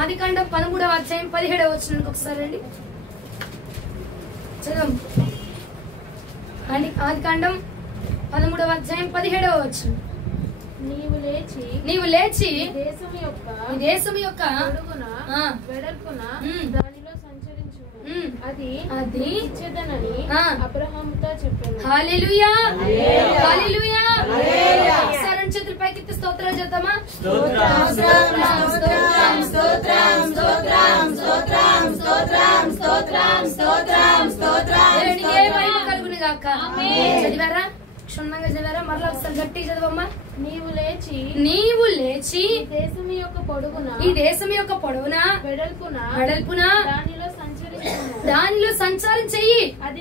ఆదికాండం 13వ అధ్యాయం 17వ వచనానికి ఒకసారి రండి చదువు. ఆదికాండం 13వ అధ్యాయం 17వ వచనం. నీవు లేచి దేశం యొక్క వెడల్పున దానిలో సంచరించు, అది ఇచ్చేదనని అబ్రహాముతో చెప్పాను. హల్లెలూయా హల్లెలూయా. సరైన చేతులు పైకెత్తి స్తోత్రాలు చేద్దామా? కలుగును గాక. చదివారా? క్షుణ్ణంగా చదివారా? మరలా ఒకసారి గట్టి చదవమ్మా. నీవు లేచి ఈ దేశం యొక్క పొడవున వెడల్పున దానిలో సంచారం చెయ్యి, అది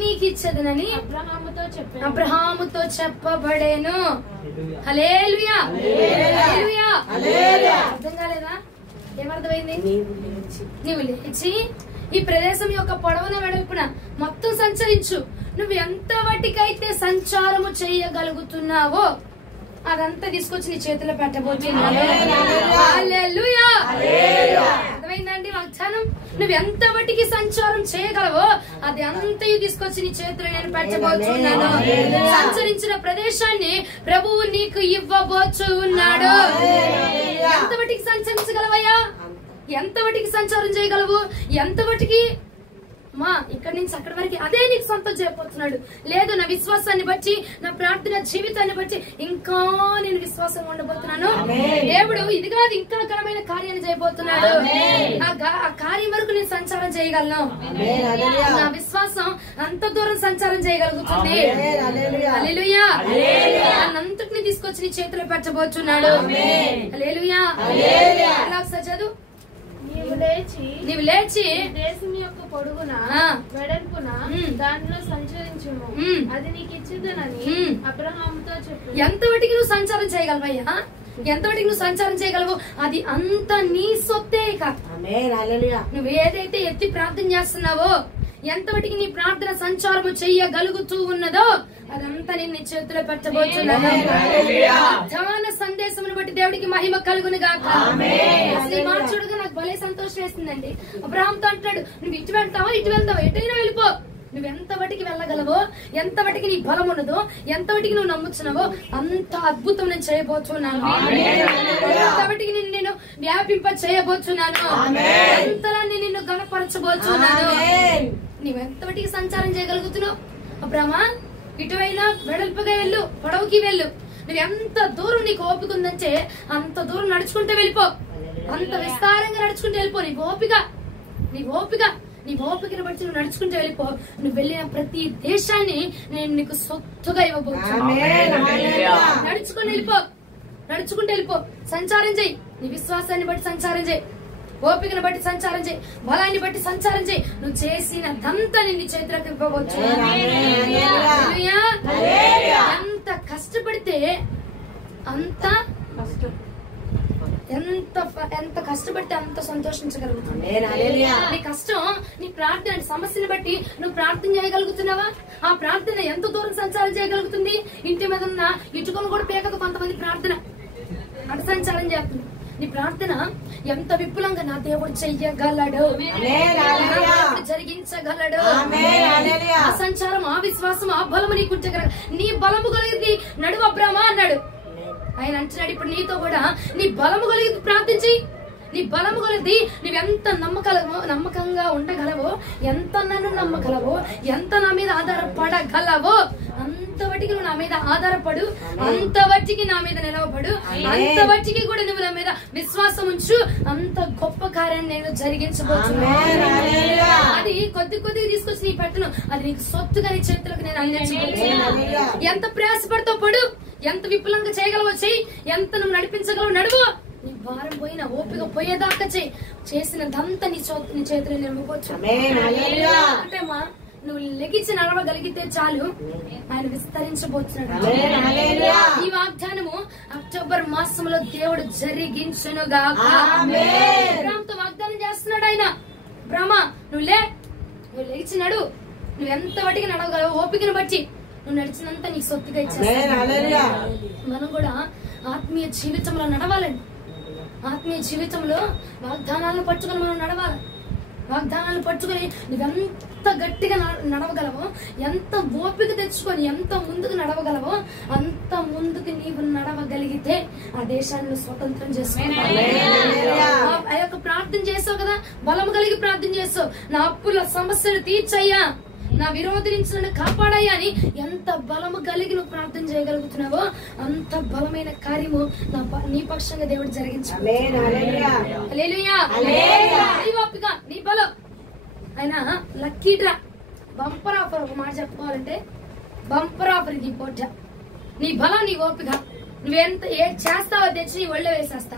నీకు ఇచ్చేదనని అబ్రహాముతో చెప్పబడేను. హల్లెలూయా హల్లెలూయా. అర్థం కాలేదా? ఏమర్థమైంది? నీవు లేచి ఈ ప్రదేశం యొక్క పొడవున వెడల్పున మొత్తం సంచరించు. నువ్వు ఎంత వాటికైతే సంచారము చేయగలుగుతున్నావో అదంతా తీసుకొచ్చి నీ చేతిలో పెట్టబోతున్నాను. హల్లెలూయా. అర్థమైందండి వాగ్దానం? నువ్వు ఎంత వాటికి సంచారం చేయగలవో అది అంతయు తీసుకొచ్చి నీ చేతిలో నేను పెట్టబోతున్నాను. సంచరించిన ప్రదేశాన్ని ప్రభువు నీకు ఇవ్వబోచు ఉన్నాడు. ఎంత వాటికి సంచరించగలవయ్యా? ఎంత వాటికి సంచారం చేయగలవు? ఎంత వాటికి మా ఇక్కడి నుంచి అక్కడి వరకు అదే నీకు సొంతం చేయబోతున్నాడు. లేదు, నా విశ్వాసాన్ని బట్టి, నా ప్రార్థన జీవితాన్ని బట్టి ఇంకా నేను విశ్వాసంగా ఉండబోతున్నాను. దేవుడు ఇది కాదు, ఇంకా ఘనమైన కార్యాన్ని చేయబోతున్నాడు. ఆ కార్యం వరకు నేను సంచారం చేయగలను. నా విశ్వాసం అంత దూరం సంచారం చేయగలుగుతుంది. హల్లెలూయా. అన్నంతటిని తీసుకొచ్చి నీ చేతిలో పెట్టబోతున్నాడు. హల్లెలూయా. ఒకసారి చదువు. నీవు లేచి దేశం యొక్క పొడుగున వెడల్పున దానిలో సంచరించుము, అది నీకు ఇచ్చేదనని అబ్రహాముతో చెప్పు. ఎంత వాటికి నువ్వు సంచారం చేయగలవయ్యా? ఎంత వాటికి నువ్వు సంచారం చేయగలవు? అది అంత నీ సొత్తే. నువ్వు ఏదైతే ఎత్తి ప్రార్థన చేస్తున్నావో, ఎంత వాటికి నీ ప్రార్థన సంచారము చెయ్యగలుగుతూ ఉన్నదో అదంతా నేను చేతిలో పెట్టబోతున్నాను. ధ్యాన సందేశమును బట్టి దేవుడికి మహిమ కలుగును గాక. అసలు మాట చూడగా నాకు భలే సంతోషం వేస్తుందండి. అబ్రహాముతో అంటాడు, నువ్వు ఇటు వెళ్తావా ఇటు వెళ్తావా, ఎటైనా వెళ్ళిపో. నువ్వు ఎంత వాటికి వెళ్ళగలవో, ఎంత వాటికి నీ బలం ఉన్నదో, ఎంత వాటికి నువ్వు నమ్ముతున్నావో అంత అద్భుతం నేను చేయబోతున్నాను. ఎంత వాటికి నేను వ్యాపింప చేయబోతున్నాను. ఎంతలా నిన్ను గణపరచబోతున్నాను. నువ్వెంత వాటికి సంచారం చేయగలుగుతున్నావు? అబ్రహ్మా, ఇటువైనా వెడల్పుగా వెళ్ళు, పొడవుకి వెళ్ళు. నువ్వు ఎంత దూరం నీకు ఓపిక ఉందంటే అంత దూరం నడుచుకుంటే వెళ్ళిపో. అంత విస్తారంగా నడుచుకుంటే వెళ్ళిపో. నీ ఓపికను బట్టి నువ్వు నడుచుకుంటే వెళ్ళిపో. నువ్వు వెళ్ళిన ప్రతి దేశాన్ని నేను నీకు సొత్తుగా ఇవ్వబోతున్నాను. నడుచుకుంటూ వెళ్ళిపో. సంచారం చెయ్యి. నీ విశ్వాసాన్ని బట్టి సంచారం చెయ్యి, ఓపికను బట్టి సంచారం చేయి, బలాన్ని బట్టి సంచారం చేయి. నువ్వు చేసినదంతా నిన్ను చేతులకు ఇవ్వవచ్చు. ఎంత కష్టపడితే ఎంత కష్టపడితే అంత సంతోషించగలుగుతుంది. నీ కష్టం, నీ ప్రార్థన సమస్యను బట్టి నువ్వు ప్రార్థన చేయగలుగుతున్నావా? ఆ ప్రార్థన ఎంత దూరం సంచారం చేయగలుగుతుంది? ఇంటి మీద ఉన్న ఇటుకలు కూడా పేకదు కొంతమంది ప్రార్థన అటు సంచారం చేస్తుంది. నీ ప్రార్థన ఎంత విపులంగా నా దేవుడు చెయ్యగలడు, జరిగించగలడు. ఆ సంచారం, ఆ విశ్వాసం, ఆ బలము నీకుంటగలడు. నీ బలము కలిగింది నడువు అబ్రహ్మా అన్నాడు. ఆయన అంటున్నాడు ఇప్పుడు నీతో కూడా, నీ బలము కలిగి ప్రార్థించి, నీ బలము కలిగి నువ్వెంత నమ్మకంగా ఉండగలవో, ఎంత నన్ను నమ్మగలవో, ఎంత నా మీద ఆధారపడగలవో అంతవటికి నువ్వు నా మీద ఆధారపడు, అంతవటికి నా మీద నిలవబడు, అంతవటికి కూడా నువ్వు నా మీద విశ్వాసం ఉంచు. అంత గొప్ప కార్యాన్ని నేను జరిగించబోతున్నాను. అది కొద్ది కొద్దిగా తీసుకొచ్చి నీ పెట్టను, అది నీకు సొత్తుగా నీ చేతులకు నేను అందించబోతున్నాను. ఎంత ప్రయాసపడతావు పడు, ఎంత విపులంగా చేయగలవో చెయ్యి, ఎంత నువ్వు నడిపించగలవు నడువు. నీ భారం పోయిన ఓపిక పోయేదాకా చేసినదంతా నీ చేతులు నిలవచ్చు. అంటే మా నువ్వు లెగిచి నడవగలిగితే చాలు, ఆయన విస్తరించబోతున్నాడు. ఈ వాగ్దానము అక్టోబర్ మాసంలో దేవుడు జరిగించునుగాక. అబ్రహాముతో వాగ్దానం చేస్తున్నాడు ఆయన. బ్రహ్మ, నువ్వు లేచి నడు. నువ్వు ఎంత వాటికి నడవగలవు ఓపికను బట్టి నువ్వు నడిచినంత నీకు సొత్తుగా ఇచ్చేస్తాను. మనం కూడా ఆత్మీయ జీవితంలో నడవాలండి. ఆత్మీయ జీవితంలో వాగ్దానాలను పట్టుకొని మనం నడవాలి. వాగ్దానాలు పట్టుకొని నువ్వెంత గట్టిగా నడవగలవో, ఎంత ఓపిక తెచ్చుకొని ఎంత ముందుకు నడవగలవో అంత ముందుకు నీవు నడవగలిగితే ఆ దేశాన్ని స్వతంత్రం చేసుకోవాలి. ఆ యొక్క ప్రార్థన చేసావు కదా, బలం కలిగి ప్రార్థన చేసావు, నా అప్పుల సమస్యలు తీర్చయ్యా, నా విరోధి నుంచి నన్ను కాపాడయ్యా అని ఎంత బలము కలిగి నువ్వు ప్రార్థన చేయగలుగుతున్నావో అంత బలమైన కార్యము నీ పక్షంగా దేవుడు జరిగించాడు. నీ బలం ఆయన లక్కీ డ్రా, బంపర్ ఆఫర్. ఒక మాట చెప్పుకోవాలంటే బంపర్ ఆఫర్ ఇది. పొట్ట నీ బలం, నీ ఓపిక, నువ్వెంత ఏది చేస్తావో తెచ్చి నీ ఒళ్ళో వేసేస్తా.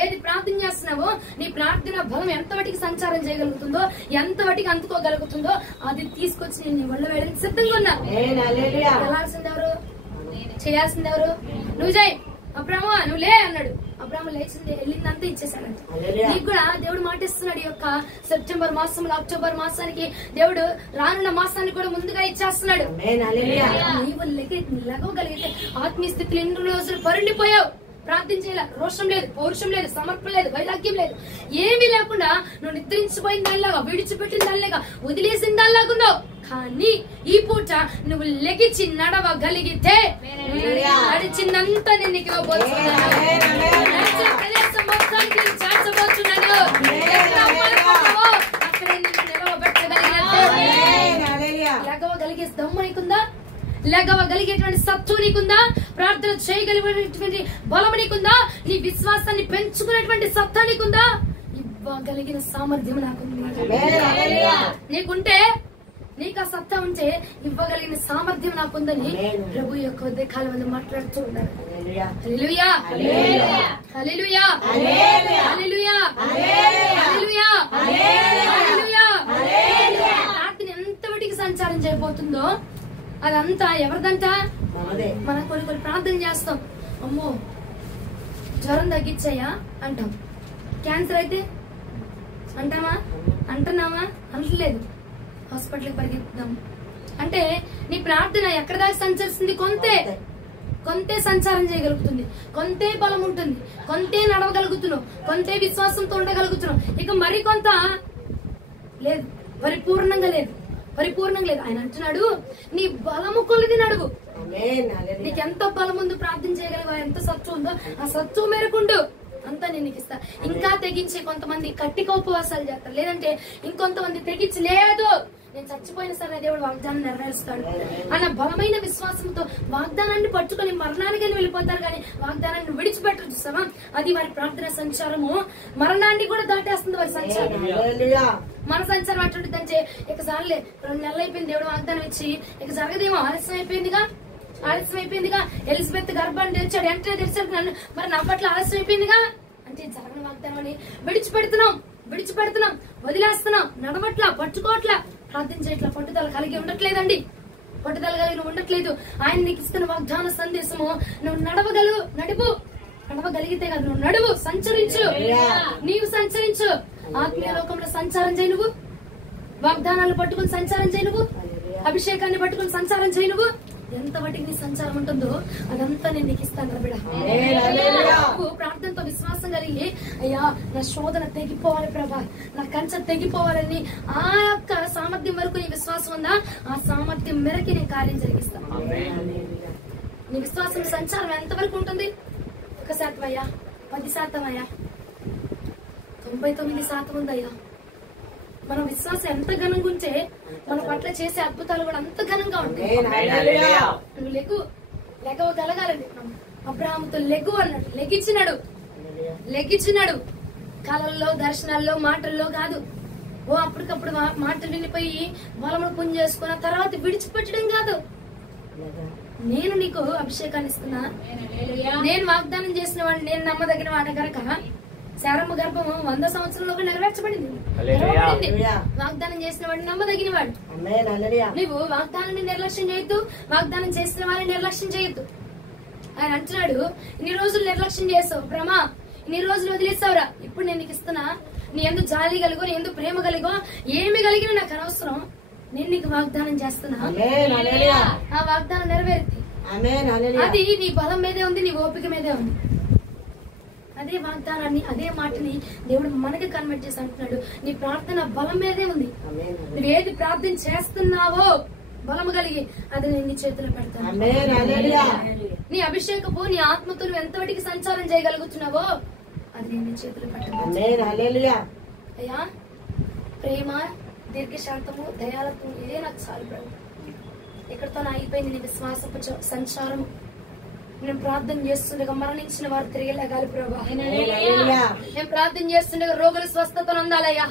ఏది ప్రార్థన చేస్తున్నావో నీ ప్రార్థన బలం ఎంత వాటికి సంచారం చేయగలుగుతుందో, ఎంత వాటికి అందుకోగలుగుతుందో అది తీసుకొచ్చి నేను నీ ఒళ్ళో వేయడానికి సిద్ధంగా ఉన్నా. వెళ్ళాల్సింది ఎవరు, చేయాల్సింది ఎవరు? నువ్వు చేయి. అబ్రాహ్మ నువ్వు లే అన్నాడు. అబ్రాహ్మ లేచింది, వెళ్ళిందంతా ఇచ్చేసాడంట. నీకు కూడా దేవుడు మాటిస్తున్నాడు. ఈ యొక్క సెప్టెంబర్ మాసంలో అక్టోబర్ మాసానికి దేవుడు రానున్న మాసానికి కూడా ముందుగా ఇచ్చేస్తున్నాడు. నీవు లెగవగలిగితే ఆత్మీయ స్థితిలో ఎన్ని రోజులు పరుండిపోయావు, ప్రార్థన చేయాల, రోషం లేదు, పౌరుషం లేదు, సమర్పణ లేదు, వైరాగ్యం లేదు, ఏమీ లేకుండా నువ్వు నిద్రించిపోయిన దానిలాగా, విడిచిపెట్టిన దానిలాగా, వదిలేసిన దానిలాగున్నావు. కానీ ఈ పూట నువ్వు లెగిచి నడవగలిగితే నడిచిందంతా నేను నీకు ఇవ్వబోతున్నాను. ప్రదేశం మొత్తానికి చేర్చబోతున్నాను. అక్కడే నిన్ను లెగవగలిగే దమ్ము నీకుందా? లెగవగలిగేటువంటి సత్తు నీకుందా? ప్రార్థన చేయగలిగినటువంటి బలం నీకుందా? నీ విశ్వాసాన్ని పెంచుకునేటువంటి సత్తా నీకుందా? ఇవ్వగలిగిన సామర్థ్యం నాకుంది. నీకుంటే, నీకు ఆ సత్తా ఉంటే ఇవ్వగలిగిన సామర్థ్యం నాకుందని ప్రభు యొక్క ఉదయకాల మంది మాట్లాడుతూ ఉన్నారు. హల్లెలూయా, హల్లెలూయా, హల్లెలూయా, హల్లెలూయా, హల్లెలూయా. ప్రార్థన ఎంత వాటికి సంచారం చేయబోతుందో అదంతా ఎవరిదంట? మనం కొన్ని ప్రార్థన చేస్తాం, అమ్మో జ్వరం తగ్గించాయా అంటాం. క్యాన్సర్ అయితే అంటామా? అంటున్నామా? అనట్లేదు. హాస్పిటల్కి పరిగెత్తుదాం అంటే నీ ప్రార్థన ఎక్కడ దాకా సంచరిస్తుంది? కొంతే సంచారం చేయగలుగుతుంది, కొంతే బలం ఉంటుంది, కొంతే నడవగలుగుతున్నావు, కొంతే విశ్వాసంతో ఉండగలుగుతున్నావు. ఇక మరికొంత లేదు, పరిపూర్ణంగా లేదు. ఆయన అంటున్నాడు, నీ బలము కొలిది నడువు. నీకెంత బలం ఉందో, ప్రార్థన చేయగలవా, ఎంత సత్తు ఉందో ఆ సత్తు మేరకుండు, అంతా నేను నీకు ఇస్తా. ఇంకా తెగించి కొంతమంది కట్టిక ఉపవాసాలు చేస్తారు, లేదంటే ఇంకొంతమంది తెగించి లేదు నేను చచ్చిపోయిన సరే దేవుడు వాగ్దానం నెరవేరుస్తాడు అన్న బలమైన విశ్వాసంతో వాగ్దానాన్ని పట్టుకుని మరణానికి వెళ్ళిపోతారు, కానీ వాగ్దానాన్ని విడిచిపెట్టరు. చూసావా, అది వారి ప్రార్థన సంచారము మరణాన్ని కూడా దాటేస్తుంది. వారి సంచారం, మన సంచారం అటువంటిదంటే ఇక సార్లే 2 నెలలు అయిపోయింది దేవుడు వాగ్దానం ఇచ్చి, ఇక జరగదేమో, ఆలస్యం అయిపోయిందిగా. ఎలిజబెత్ గర్భాన్ని తెరిచాడు, వెంటనే తెరిచాడు, నన్ను మరి నా పట్ల ఆలస్యం అయిపోయిందిగా అంటే జరగని వాగ్దానం అని విడిచిపెడుతున్నాం, వదిలేస్తున్నాం, నడవట్లా, పట్టుకోవట్లా, ప్రార్థన చేయట్లా, పట్టుదల కలిగి ఉండట్లేదండి. పట్టుదల కలిగి ఉండట్లేదు. ఆయన నీకు ఇస్తున్న వాగ్దాన సందేశము నువ్వు నడవగలిగితే కాదు, నువ్వు నడువు, సంచరించు, నీవు సంచరించు, ఆత్మీయ లోకంలో సంచారం చేయి, నువ్వు వాగ్దానాలు పట్టుకుని సంచారం చేయి, నువ్వు అభిషేకాన్ని పట్టుకుని సంచారం చేయి. నువ్వు ఎంత వాటికి నీ సంచారం ఉంటుందో అదంతా నేను నీకు ఇస్తాను బిడ్డ. ప్రార్థనతో విశ్వాసం కలిగి, అయ్యా నా శోధన తెగిపోవాలి ప్రభా, నా కంచె తెగిపోవాలని ఆ యొక్క సామర్థ్యం వరకు నీ విశ్వాసం ఉందా? ఆ సామర్థ్యం మేరకి నేను కార్యం జరిగిస్తాను. నీ విశ్వాసం సంచారం ఎంతవరకు ఉంటుంది? 1% అయ్యా, 10% అయ్యా, 99% ఉందయ్యా. మన విశ్వాసం ఎంత ఘనంగా ఉంటే మన పట్ల చేసే అద్భుతాలు కూడా అంత ఘనంగా ఉంటాయి. నువ్వు లెగవగలగాలండి. అబ్రాహాముతో లెగు అన్నాడు, లెగిచ్చినాడు. కళల్లో, దర్శనాల్లో, మాటల్లో కాదు. అప్పటికప్పుడు మాటలు వినిపోయి బలమును పుణ్యం చేసుకున్న తర్వాత విడిచిపెట్టడం కాదు. నేను నీకు అభిషేకాన్ని ఇస్తున్నా, నేను వాగ్దానం చేసిన వాడిని, నేను నమ్మదగిన వాడిని కనుక శారమ్మ గర్భము 100 సంవత్సరంలో నెరవేర్చబడింది. వాగ్దానం చేసిన వాడిని నమ్మదగిన వాడు. నువ్వు వాగ్దానాన్ని నిర్లక్ష్యం చేయొద్దు, వాగ్దానం చేసిన వారిని నిర్లక్ష్యం చేయొద్దు. ఆయన అంటున్నాడు, ఇన్ని రోజులు నిర్లక్ష్యం చేసావు బ్రహ్మా, ఇన్ని రోజులు వదిలేసావురా, ఇప్పుడు నేను నీకు ఇస్తున్నా. నీ ఎందుకు జాలి కలిగో, నీ ఎందుకు ప్రేమ కలిగో, ఏమి కలిగినా నాకు అనవసరం, నేను నీకు వాగ్దానం చేస్తున్నా. ఆ వాగ్దానం నెరవేరుతుంది. అది నీ బలం మీదే ఉంది, నీ ఓపిక మీదే ఉంది. అది అదే వాగ్దానాన్ని, అదే మాటని దేవుడు మనకి కన్వర్ట్ చేసి అంటున్నాడు, నీ ప్రార్థన బలం మీదే ఉంది. నువ్వేది ప్రార్థన చేస్తున్నావో బలము కలిగి అది నేను నీ చేతిలో పెడతాను. నీ అభిషేకపు నీ ఆత్మతో నువ్వు ఎంతవరకు సంచారం చేయగలుగుతున్నావో అది నేను నీ చేతిలో పెడతాను. అయ్యా, ప్రేమ, దీర్ఘశాంతము, దయాలత్వం ఇదే నాకు చాలు ప్రభు. ఎక్కడితో ఆగిపోయింది నీ విశ్వాసపు సంచారం. నేను ప్రార్థన చేస్తుండగా మరణించిన వారు తిరిగి లేగాలి ప్రభా. నేను ప్రార్థన చేస్తుండగా రోగుల స్వస్థతను అందాలయ్యా.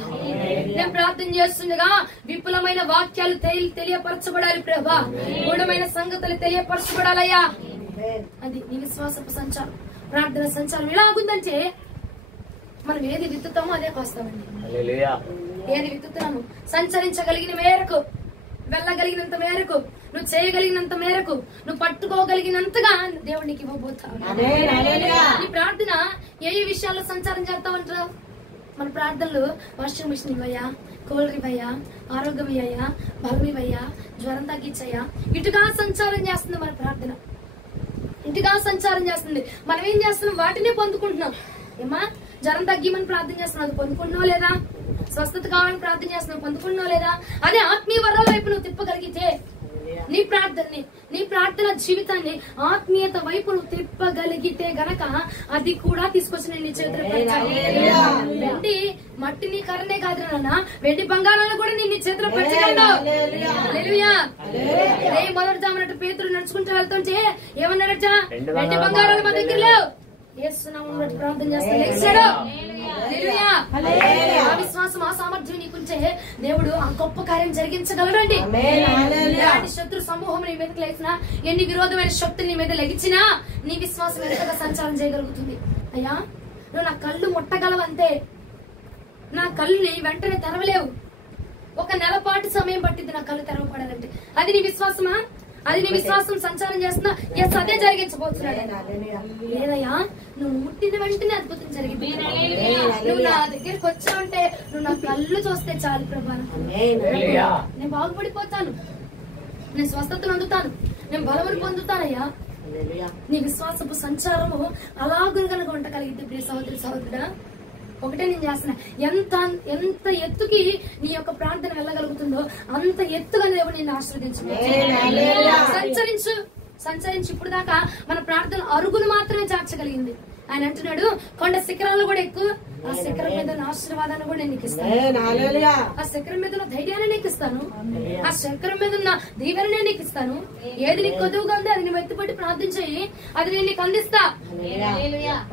నేను ప్రార్థన చేస్తుండగా విపులమైన వాక్యాలు తెలియపరచబడాలి ప్రభా. గూఢమైన సంగతులు తెలియపరచబడాలయ్యా. అది నీ విశ్వాసపు సంచారం, ప్రార్థన సంచారం. ఎలాగుందంటే మనం ఏది విత్తుతామో అదే కోస్తామండి. ఏది విత్తుతున్నాము సంచరించగలిగిన మేరకు, వెళ్ళగలిగినంత మేరకు, నువ్వు చేయగలిగినంత మేరకు, నువ్వు పట్టుకోగలిగినంతగా దేవుడు నీకు ఇవ్వబోతావు. నీ ప్రార్థన ఏ విషయాల్లో సంచారం చేస్తావంటావు? మన ప్రార్థనలు వాషింగ్ మిషన్ ఇవ్వయ్యా, కూలర్ ఇవ్వయ్యా, ఆరోగ్యం ఇవ్వయ్యా, బలం ఇవ్వయ్యా, జ్వరం తగ్గించయ్యా, ఇటుగా సంచారం చేస్తుంది మన ప్రార్థన. ఇంటిగా సంచారం చేస్తుంది. మనం ఏం చేస్తున్నాం? వాటినే పొందుకుంటున్నాం. ఏమా, జ్వరం తగ్గిమని ప్రార్థన చేస్తున్నాం, అది పొందుకుంటున్నావు లేదా? స్వస్థత కావాలని ప్రార్థన చేస్తున్నావు, పొందుకుంటున్నావు లేదా? అదే ఆత్మీయ వరాల వైపు నువ్వు తిప్పగలిగితే నీ ప్రార్థన జీవితాన్ని ఆత్మీయత వైపు నువ్వు తిప్పగలిగితే గనక అది కూడా తీసుకొచ్చి నేను నీ చేతులు పెట్టాను. వెండి మట్టిని కర్రనే కాదు నాన్న, వెండి బంగారాలను కూడా నేను నీ చేతిలో పెట్టగలను. హల్లెలూయా. మొదటి జామునట్టు పేతురు నడుచుకుంటూ వెళ్తుంటే ఏమన్నాడట? వెండి బంగారాలు మా దగ్గర లేవు, యేసునామములో ప్రార్థన చేస్తాడు. ఆ విశ్వాసం, ఆ సామర్థ్యం నీకుంటే దేవుడు ఆ గొప్ప కార్యం జరిగించగలడండి. ఎలాంటి శత్రు సమూహం నీ మీదకి లేచినా, ఎన్ని విరోధమైన శక్తులు నీ మీద లెగిచినా నీ విశ్వాసం ఎంతగా సంచారం చేయగలుగుతుంది. అయ్యా, నువ్వు నా కళ్ళు ముట్టగలవంతే, నా కళ్ళుని వెంటనే తెరవలేవు. ఒక నెలపాటు సమయం పట్టింది నా కళ్ళు తెరవపడాలంటే. అది నీ విశ్వాసమా? అది నీ విశ్వాసం సంచారం చేస్తున్నా? ఎస్, అదే జరిగించబోతున్నాడు. లేదయ్యా, నువ్వు ముట్టిన వెంటనే అద్భుతం జరిగింది. నువ్వు నా దగ్గరికి వచ్చావంటే నువ్వు నా కళ్ళు చూస్తే చాలు ప్రభా, నేను బాగుపడిపోతాను, నేను స్వస్థతను అందుతాను, నేను బలమును పొందుతానయ్యా. నీ విశ్వాసపు సంచారము అలాగున కనుక ఉండగలిగితే ప్రియ సహోదరి సహోదరుడా, ఒకటే నేను చేస్తున్నా, ఎంత ఎత్తుకి నీ యొక్క ప్రార్థన వెళ్ళగలుగుతుందో అంత ఎత్తుగా దేవుడు నిన్ను ఆశీర్వదించు. సంచరించు. ఇప్పుడు దాకా మన ప్రార్థన అరుగును మాత్రమే చేర్చగలిగింది. ఆయన అంటున్నాడు, కొండ శిఖరాలు కూడా ఎక్కువ, ఆ శిఖరం మీద ఉన్న ఆశీర్వాదాన్ని కూడా నేను నీకు ఇస్తాను, ఆ శిఖరం మీద ఉన్న ధైర్యాన్ని నీకు ఇస్తాను, ఆ శిఖరం మీద ఉన్న దీవెననే నీకు ఇస్తాను. ఏది నీకు కొద్దువుగా ఉంది అది నువ్వు ఎత్తుపట్టి ప్రార్థన చేయి, అది నేను నీకు అందిస్తా.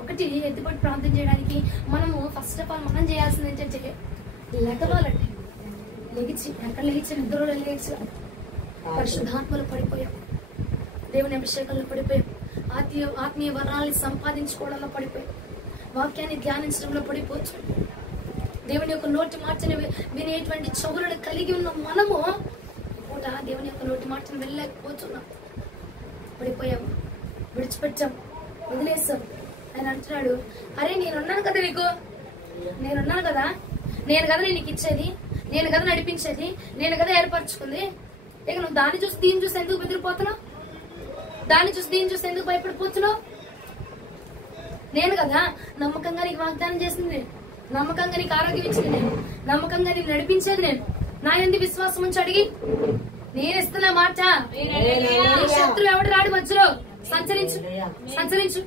ఒకటి, ఎత్తుపట్టి ప్రార్థన చేయడానికి మనము ఫస్ట్ ఆఫ్ ఆల్ మనం చేయాల్సింది ఏంటంటే లెగవాలంటే, లెగిచి ఎక్కడ లెగిచి నిద్రలో లెగిచి పరిశుద్ధాత్మలో పడిపోయాం, దేవుని అభిషేకంలో పడిపోయాం, ఆత్మీయ వరాల్ని సంపాదించుకోవడంలో పడిపోయాం, వాక్యాన్ని ధ్యానించడంలో పడిపోవచ్చు. దేవుని యొక్క నోటి మాటని వినేటువంటి చెవులను కలిగి ఉన్న మనము పూట దేవుని యొక్క నోటి మాటను వెళ్ళలేకపోతున్నాం, పడిపోయాము, విడిచిపెట్టాం, వదిలేసాం. ఆయన అంటున్నాడు, అరే నేనున్నాను కదా నీకు, నేనున్నాను కదా, నేను కదా నీకు ఇచ్చేది, నేను కదా నడిపించేది, నేను కదా ఏర్పరచుకుంది. ఇక నువ్వు దాన్ని చూసి దీన్ని చూసి ఎందుకు బెదిరిపోతున్నావు? దాన్ని చూసి దీన్ని చూసి ఎందుకు భయపడిపోతున్నావు? నేను కదా నమ్మకంగా నీకు వాగ్దానం చేసింది, నమ్మకంగా నీకు ఆరోగ్యం ఇచ్చింది నేను, నమ్మకంగా నీకు నడిపించేది నేను. నా యందు విశ్వాసం ఉంచి అడిగి నేను ఇస్తున్నా మాట. శత్రువు ఎవడు రాడు మధ్యలో. సంచరించు.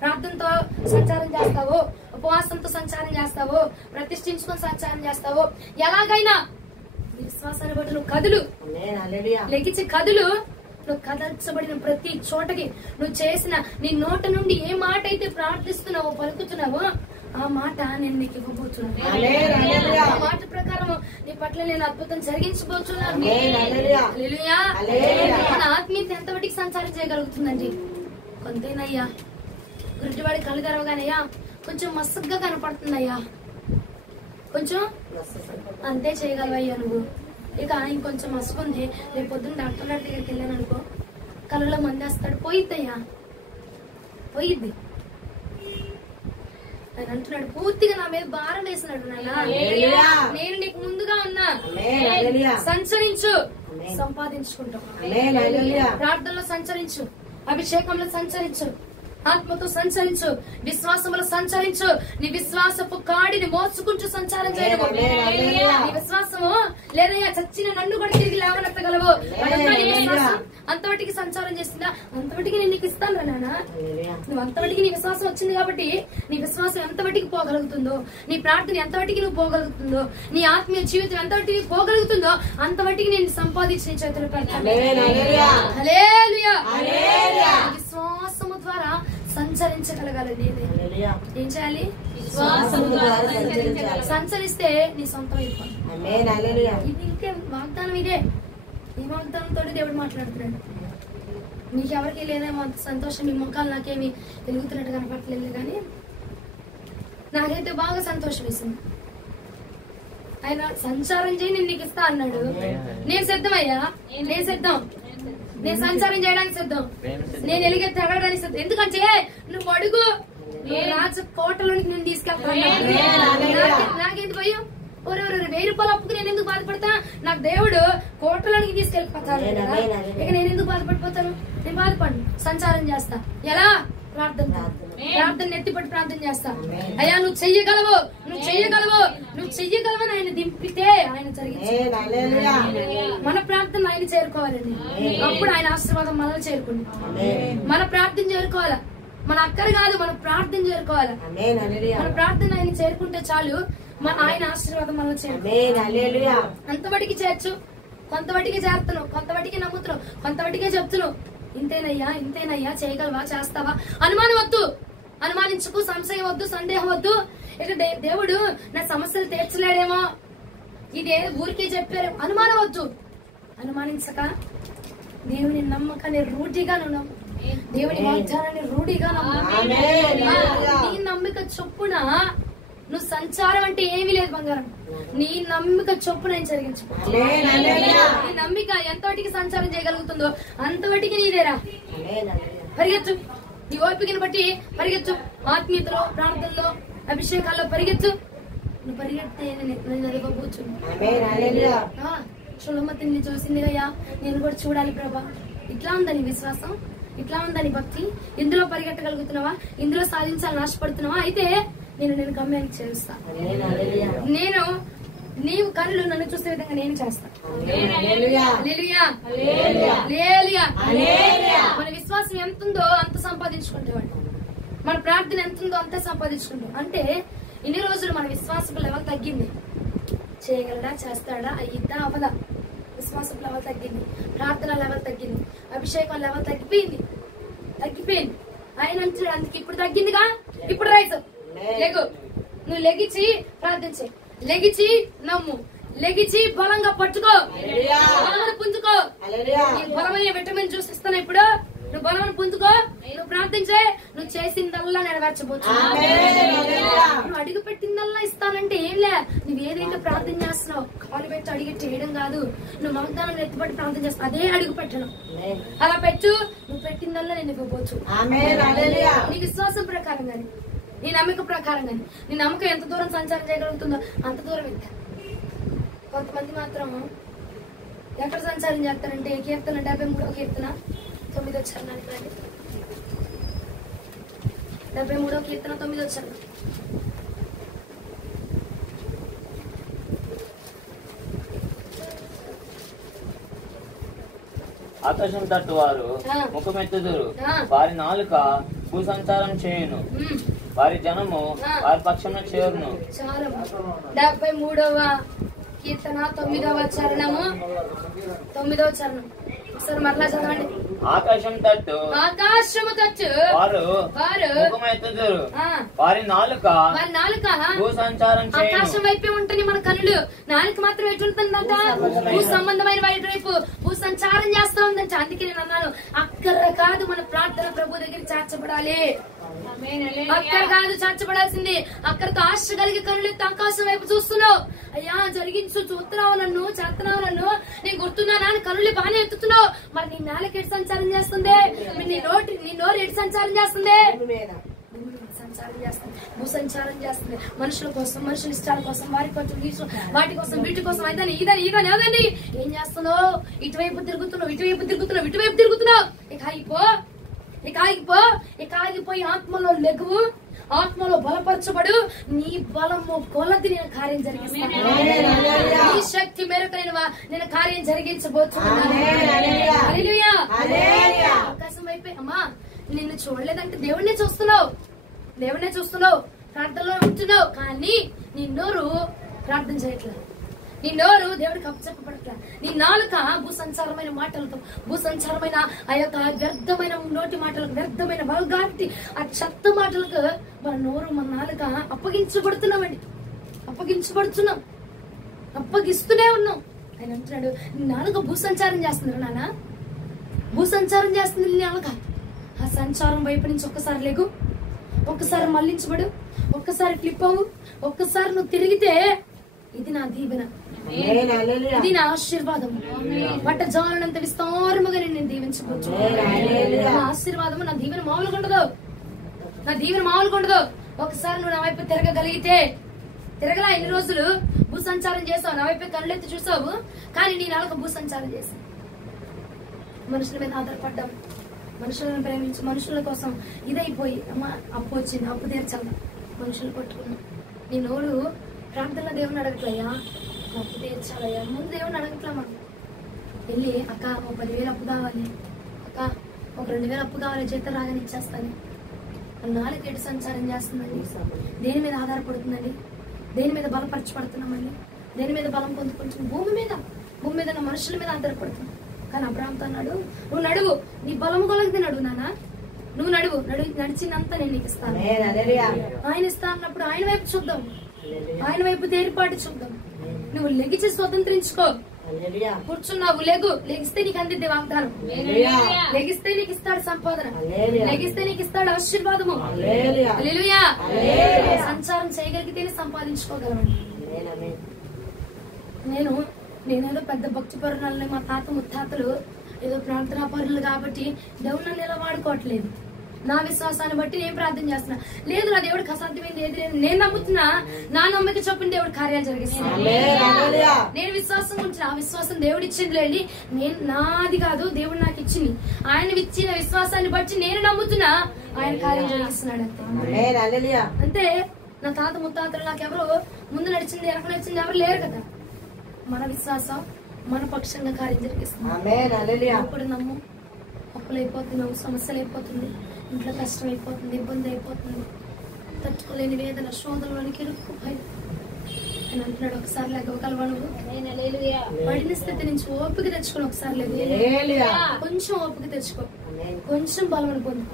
ప్రార్థనతో సంచారం చేస్తావో, ఉపవాసంతో సంచారం చేస్తావో, ప్రతిష్ఠించుకొని సంచారం చేస్తావో, ఎలాగైనా విశ్వాసాన్ని బట్టి నువ్వు కదులు, లెగిచి కదులు. నువ్వు కదల్చబడిన ప్రతి చోటకి నువ్వు చేసిన నీ నోట నుండి ఏ మాట అయితే ప్రార్థిస్తున్నావో, పలుకుతున్నావో ఆ మాట నేను నీకు ఇవ్వబోతున్నాను. ఆ మాట ప్రకారం నీ పట్ల నేను అద్భుతం జరిగించబోతున్నాను. మన ఆత్మీయత ఎంతవరకు సంచారం చేయగలుగుతుందండి? కొంతేనయ్యా, గుడ్డివాడి కళ్ళు తెరవగానయ్యా కొంచెం మస్తుగా కనపడుతుందయ్యా, కొంచెం అంతే చేయగలవయ్యా నువ్వు. ఇక ఇంకొంచెం మసుకుంది, రేపు పొద్దున్న డాక్టర్ గారి దగ్గరికి వెళ్ళాను అనుకో, కళ్ళలో మందేస్తాడు, పోయిద్దయ్యా, పోయిద్ది. ఆయన అంటున్నాడు, పూర్తిగా నా మీద భారం వేసినాడు నాన్న, నేను నీకు ముందుగా ఉన్నా, సంచరించు, సంపాదించుకుంటాం. ప్రార్థనలో సంచరించు, అభిషేకంలో సంచరించు, ఆత్మతో సంచరించు, విశ్వాసములో సంచరించు. నీ విశ్వాసపు కాడిని మోసుకుంటూ సంచారం చేయడము. నీ విశ్వాసము లేదయ్యా చచ్చిన నన్ను కూడా తిరిగి లేవనెత్తగలవు, అంతవటికి సంచారం చేస్తుందా, అంతవటికి నేను నీకు ఇస్తాను రా నాన్న. నువ్వు అంతవటికి నీ విశ్వాసం వచ్చింది కాబట్టి నీ విశ్వాసం ఎంతవటికి పోగలుగుతుందో, నీ ప్రార్థన ఎంతవటికి నువ్వు పోగలుగుతుందో, నీ ఆత్మీయ జీవితం ఎంతవటికి పోగలుగుతుందో అంతవటికి నేను సంపాదించి నీ చేతులు పెడతాను. హల్లెలూయా. విశ్వాసము ద్వారా సంచరించగలగాలి. ఏం చేయాలి? సంచరిస్తే నీ సొంతం అయిపోతుంది. ఇది ఇంకే వాగ్దానం, ఇదే ఈ వాగ్దానంతో దేవుడు మాట్లాడుతున్నాడు. నీకెవరికి లేదేమో అంత సంతోషం, మీ ముఖాలు నాకేమి వెలుగుతున్నట్టు కనపడలేదు, కానీ నాకైతే బాగా సంతోషం వేసింది. ఆయన సంచారం చేయి నేను నీకు ఇస్తా అన్నాడు. నేను సిద్ధమయ్యా, నేను సిద్ధం, నేను సంచారం చేయడానికి సిద్ధం, నేను ఎలుగెత్తి అడగడానికి సిద్ధం. ఎందుకంటే నువ్వు అడుగు, రాజు కోటలోనికి నేను తీసుకెళ్తాను. నాకేంటి భయం? 1000 రూపాయలు అప్పుకు నేను ఎందుకు బాధపడతా? నాకు దేవుడు కోటలోనికి తీసుకెళ్ళిపోతాను కదా, ఇక నేను ఎందుకు బాధపడిపోతాను? నేను బాధపడను, సంచారం చేస్తా. ఎలా? ప్రార్థన ఎత్తిపట్టి ప్రార్థన చేస్తా. అయ్యా నువ్వు చెయ్యగలవు, నువ్వు చెయ్యగలవు, నువ్వు చెయ్యగలవని ఆయన దింపితే ఆయన జరిగింది. మన ప్రార్థన ఆయన చేరుకోవాలండి, అప్పుడు ఆయన ఆశీర్వాదం మనల్ని చేరుకుంది. మన ప్రార్థన చేరుకోవాలా, మన అక్కర కాదు, మన ప్రార్థన చేరుకోవాలా. మన ప్రార్థన ఆయన చేరుకుంటే చాలు, ఆయన ఆశీర్వాదం మనల్ని చేరుకోవాలి. అంతవటికి చేర్చు, కొంతవటికి చేరుతున్నావు, కొంతవటికి నమ్ముతున్నావు, కొంతవటికే చెప్తున్నావు. ఇంతేనయ్యా, ఇంతేనయ్యా, చేయగలవా, చేస్తావా? అనుమానం వద్దు, అనుమానించుకు, సంశయం వద్దు, సందేహం వద్దు. ఇక దేవుడు నా సమస్యలు తీర్చలేడేమో, ఇదే ఊరికే చెప్పారు, అనుమానం వద్దు. అనుమానించక దేవుని నమ్మకాన్ని రూఢిగా నమ్ము, దేవుని వాగ్దానాన్ని రూఢిగా నమ్ము. నీ నమ్మిక చొప్పున నువ్వు సంచారం అంటే ఏమీ లేదు బంగారం, నీ నమ్మిక చొప్పున నేను జరిగించు. నీ నమ్మిక ఎంతవటికి సంచారం చేయగలుగుతుందో అంతవటికి నీదేరా. పరిగెత్తు, నీ ఓపికను బట్టి పరిగెత్తు, ఆత్మీయతలో, ప్రార్థనలో, అభిషేకాల్లో పరిగెత్తు. నువ్వు పరిగెత్తే నేను ఎదగబోచు. సులమతిని చూసింది అయ్యా, నేను కూడా చూడాలి ప్రభా. ఇట్లా ఉందా నీ విశ్వాసం, ఇట్లా ఉందా నీ భక్తి? ఇందులో పరిగెట్టగలుగుతున్నావా, ఇందులో సాధించాలని ఆశపడుతున్నావా? అయితే నేను గమ్యానికి చేరుస్తా. నేను నీవు కళ్ళు నన్ను చూసే విధంగా నేను చేస్తా. మన విశ్వాసం ఎంత ఉందో అంత సంపాదించుకుంటామండి, మన ప్రార్థన ఎంత ఉందో అంతే సంపాదించుకుంటాం. అంటే ఇన్ని రోజులు మన విశ్వాసపు లెవెల్ తగ్గింది. చేయగలడా, చేస్తాడా, అయ్యిద్దా, అవదా? విశ్వాసపు లెవెల్ తగ్గింది, ప్రార్థన లెవెల్ తగ్గింది, అభిషేకం లెవెల్ తగ్గిపోయింది. ఆయన అంటాడు, అందుకే ఇప్పుడు తగ్గిందిగా, ఇప్పుడు రైస్ లెగు, నువ్వు లెగిచి ప్రార్థించే, లెగిచి నమ్ము, లెగిచి బలంగా పట్టుకో, పుంజుకో. బలమైన విటమిన్ జ్యూస్ ఇస్తాను ఇప్పుడు, నువ్వు బలం పుంజుకో, నువ్వు ప్రార్థించే, నువ్వు చేసిందల్లా నెరవేర్చబోతు. నువ్వు అడుగు పెట్టిందల్లా ఇస్తానంటే ఏం లే, నువ్వు ఏదైతే ప్రార్థన చేస్తున్నావు కాలు పెట్టి అడిగి చేయడం కాదు, నువ్వు వాగ్దానం ఎత్తుపట్టి ప్రార్థన చేస్తావు, అదే అడుగు పెట్టను. అలా పెట్టు, నువ్వు పెట్టిందల్లా నేను ఇవ్వబోచ్చు. నీ విశ్వాసం ప్రకారం గాని, నీ నమ్మక ప్రకారం కానీ, నీ నమ్మకం ఎంత దూరం సంచారం చేయగలుగుతుందో అంత దూరం వెళ్తా. కొంతమంది మాత్రం ఎక్కడ సంచారం చేస్తారంటే కీర్తన 73వ కీర్తన 9వ చరణానికి రండి. 73వ కీర్తన 9వ చరణం. ఆకాశం తట్టు వారు ముఖమెత్తుదురు, వారి నాలుక భూసంచారం చేయును, వారి జనము వారి పక్షంలో చేరును. 73వ కీర్తన 9వ చరణము 9వ చరణం. ఒకసారి మరలా చదవండి. ఆకాశము తట్టు వారు ముఖమెత్తుదురు, వారి నాలుక భూసంచారం చేయును. ఆకాశం వైపే ఉంటుంది మన కళ్ళు, నాలుక మాత్రం ఎటుంటుందంట భూ సంబంధమైన వైపు భూ సంచారం చేస్తా ఉందంట. అందుకే నేను అన్నాను, అక్కర కాదు మన ప్రార్థన ప్రభు దగ్గర చేర్చబడాలి, అక్కడ కాదు చేర్చబడాల్సింది. అక్కడితో ఆశ కలిగి కనులెత్తి ఆకాశం వైపు చూస్తున్నావు, అయ్యా జరిగించు, చూస్తున్నావు నన్ను, చేస్తున్నావు నన్ను, నేను గుర్తున్నానా అని కనులు బాగానే ఎత్తుతున్నావు. మరి నీ నాలుక ఎటు సంచారం చేస్తుంది, నీ నోరు ఎటు సంచారం చేస్తుంది? సంచారం చేస్తుంది, భూ సంచారం చేస్తుంది. మనుషుల కోసం, మనుషుల ఇష్టాల కోసం, వాటి కోసం, వాటి కోసం, వీటి కోసం, అయితే ఇదని అదండి. ఏం చేస్తున్నావు? ఇటువైపు తిరుగుతున్నావు, ఇటువైపు తిరుగుతున్నావు, ఇటువైపు తిరుగుతున్నావు. ఇక అయిపో, ఇక ఆగిపోయి ఆత్మలో లెగువు, ఆత్మలో బలపరచబడు. నీ బలము కొలది నేను కార్యం జరిగిస్తాను. నీ శక్తి మేరకు నేను కార్యం జరిగించబోతున్నాను. హల్లెలూయా. అవకాశం అయిపోయి అమ్మా నిన్ను చూడలేదంటే దేవుడినే చూస్తున్నావు, దేవుడినే చూస్తున్నావు, ప్రార్థనలో ఉంటున్నావు. కానీ నీ నోరు ప్రార్థన చేయట్లేదు, నీ నోరు దేవుడికి అప్పచెప్పబడట్లేదు. నీ నాలుక భూసంచారమైన మాటలతో, భూసంచారమైన ఆ యొక్క వ్యర్థమైన నోటి మాటలకు, వ్యర్థమైన వల్గారిటీ, ఆ చెత్త మాటలకు మన నోరు, మన నాలుక అప్పగించబడుతున్నాం, అప్పగిస్తూనే ఉన్నాం. ఆయన అంటున్నాడు నీ నాలుక భూసంచారం చేస్తున్నారు నాన్న, భూసంచారం చేస్తుంది నీ నాలుక. ఆ సంచారం వైపు నుంచి ఒక్కసారి లేగు, ఒక్కసారి మళ్లించబడు, ఒక్కసారి ఫ్లిప్ అవ్వు, ఒక్కసారి నువ్వు తిరిగితే ఇది నా దీవెన, ఇది నా ఆశీర్వాదం. బట్ట జాలనంత విస్తారముగా నేను దీవించవచ్చు. నా ఆశీర్వాదము, నా దీవెన మామూలుగా ఉండదు, నా దీవెన మామూలుగా ఉండదు. ఒకసారి నువ్వు నా వైపు తిరగగలిగితే, తిరగలా ఎన్ని రోజులు భూసంచారం చేసావు, నా వైపు కళ్ళెత్తి చూసావు, కానీ నీ నాలుక భూసంచారం చేసావు. మనుషుల మీద ఆధారపడ్డావు, మనుషులను ప్రేమించి మనుషుల కోసం ఇదైపోయి అమ్మా అప్పు వచ్చింది, అప్పు తీర్చాలి, మనుషులు పట్టుకున్నావు. నీ నోరు ప్రార్థనలో దేవుని అడగట్లయ్యా, అప్పు తీర్చాలయ్యా, ముందు దేవుని అడగట్లా. మనం వెళ్ళి అక్క ఒక 10,000 అప్పు కావాలి, అక్క ఒక 2,000 అప్పు కావాలి, జీతం రాగానే ఇచ్చేస్తాను. నాలుగు ఎటు సంచారం చేస్తుందండి, దేని మీద ఆధారపడుతుందండి, దేని మీద బలపరచబడుతున్నామండి, దేని మీద బలం పొందుకుంటుంది? భూమి మీద ఉన్న మనుషుల మీద ఆధారపడుతుంది. కానీ అబ్రాహాముతో అన్నాడు నువ్వు నడువు, నీ బలము కొలది నడువు నాన్న, నువ్వు నడువు, నడిచినంత నేను నీకు ఇస్తాను. ఆయన ఇస్తా అన్నప్పుడు ఆయన వైపు చూద్దాం, ఆయన వైపు తేరిపాటు చూద్దాం. నువ్వు లెగిచి స్వతంత్రించుకో. కూర్చున్నావు, లెగిస్తే నీకు అందిద్దే వాగ్దానం, లెగిస్తే నీకు ఇస్తాడు సంపాదన, లెగిస్తే నీకు ఇస్తాడు ఆశీర్వాదము. హల్లెలూయా. సంచారం చేయగలిగితేనే సంపాదించుకోగలమండి. నేనేదో పెద్ద భక్తి పరులని, మా తాత ముత్తాతలు ఏదో ప్రార్థనా పరులు కాబట్టి దేవుడు నన్ను ఎలా వాడుకోవట్లేదు. నా విశ్వాసాన్ని బట్టి నేను ప్రార్థన చేస్తున్నా. లేదు, నా దేవుడికి అసాధ్యమైంది ఏది లేదు. నేను నమ్ముతున్నా, నా నమ్మక చొప్పున దేవుడు కార్యాలు జరిగిస్తున్నా. నేను విశ్వాసం ఉంటున్నా, ఆ విశ్వాసం దేవుడు ఇచ్చింది లేండి, నేను నాది కాదు, దేవుడు నాకు ఇచ్చింది. ఆయన ఇచ్చిన విశ్వాసాన్ని బట్టి నేను నమ్ముతున్నా, ఆయన కార్యం జరిగిస్తున్నాడు అంతే. నా తాత ముత్తాతలు నాకెవరు ముందు నడిచింది, వెనక నడిచింది ఎవరు లేరు కదా. మన విశ్వాసం మన పక్షంగా కార్యం జరిగిస్తుంది. అప్పుడు నమ్ము, అప్పులు అయిపోతున్నావు, సమస్యలు అయిపోతుంది, ఇంట్లో కష్టం అయిపోతుంది, ఇబ్బంది అయిపోతుంది, తట్టుకోలేని వేదన, శోధనలోనికి ఇరుక్కు భయం అని అంటున్నాడు. ఒకసారి లేగవగలవా నువ్వు? పడిన స్థితి నుంచి ఓపిక తెచ్చుకొని ఒకసారి లేదు, కొంచెం ఓపిక తెచ్చుకో, కొంచెం బలం పొందు.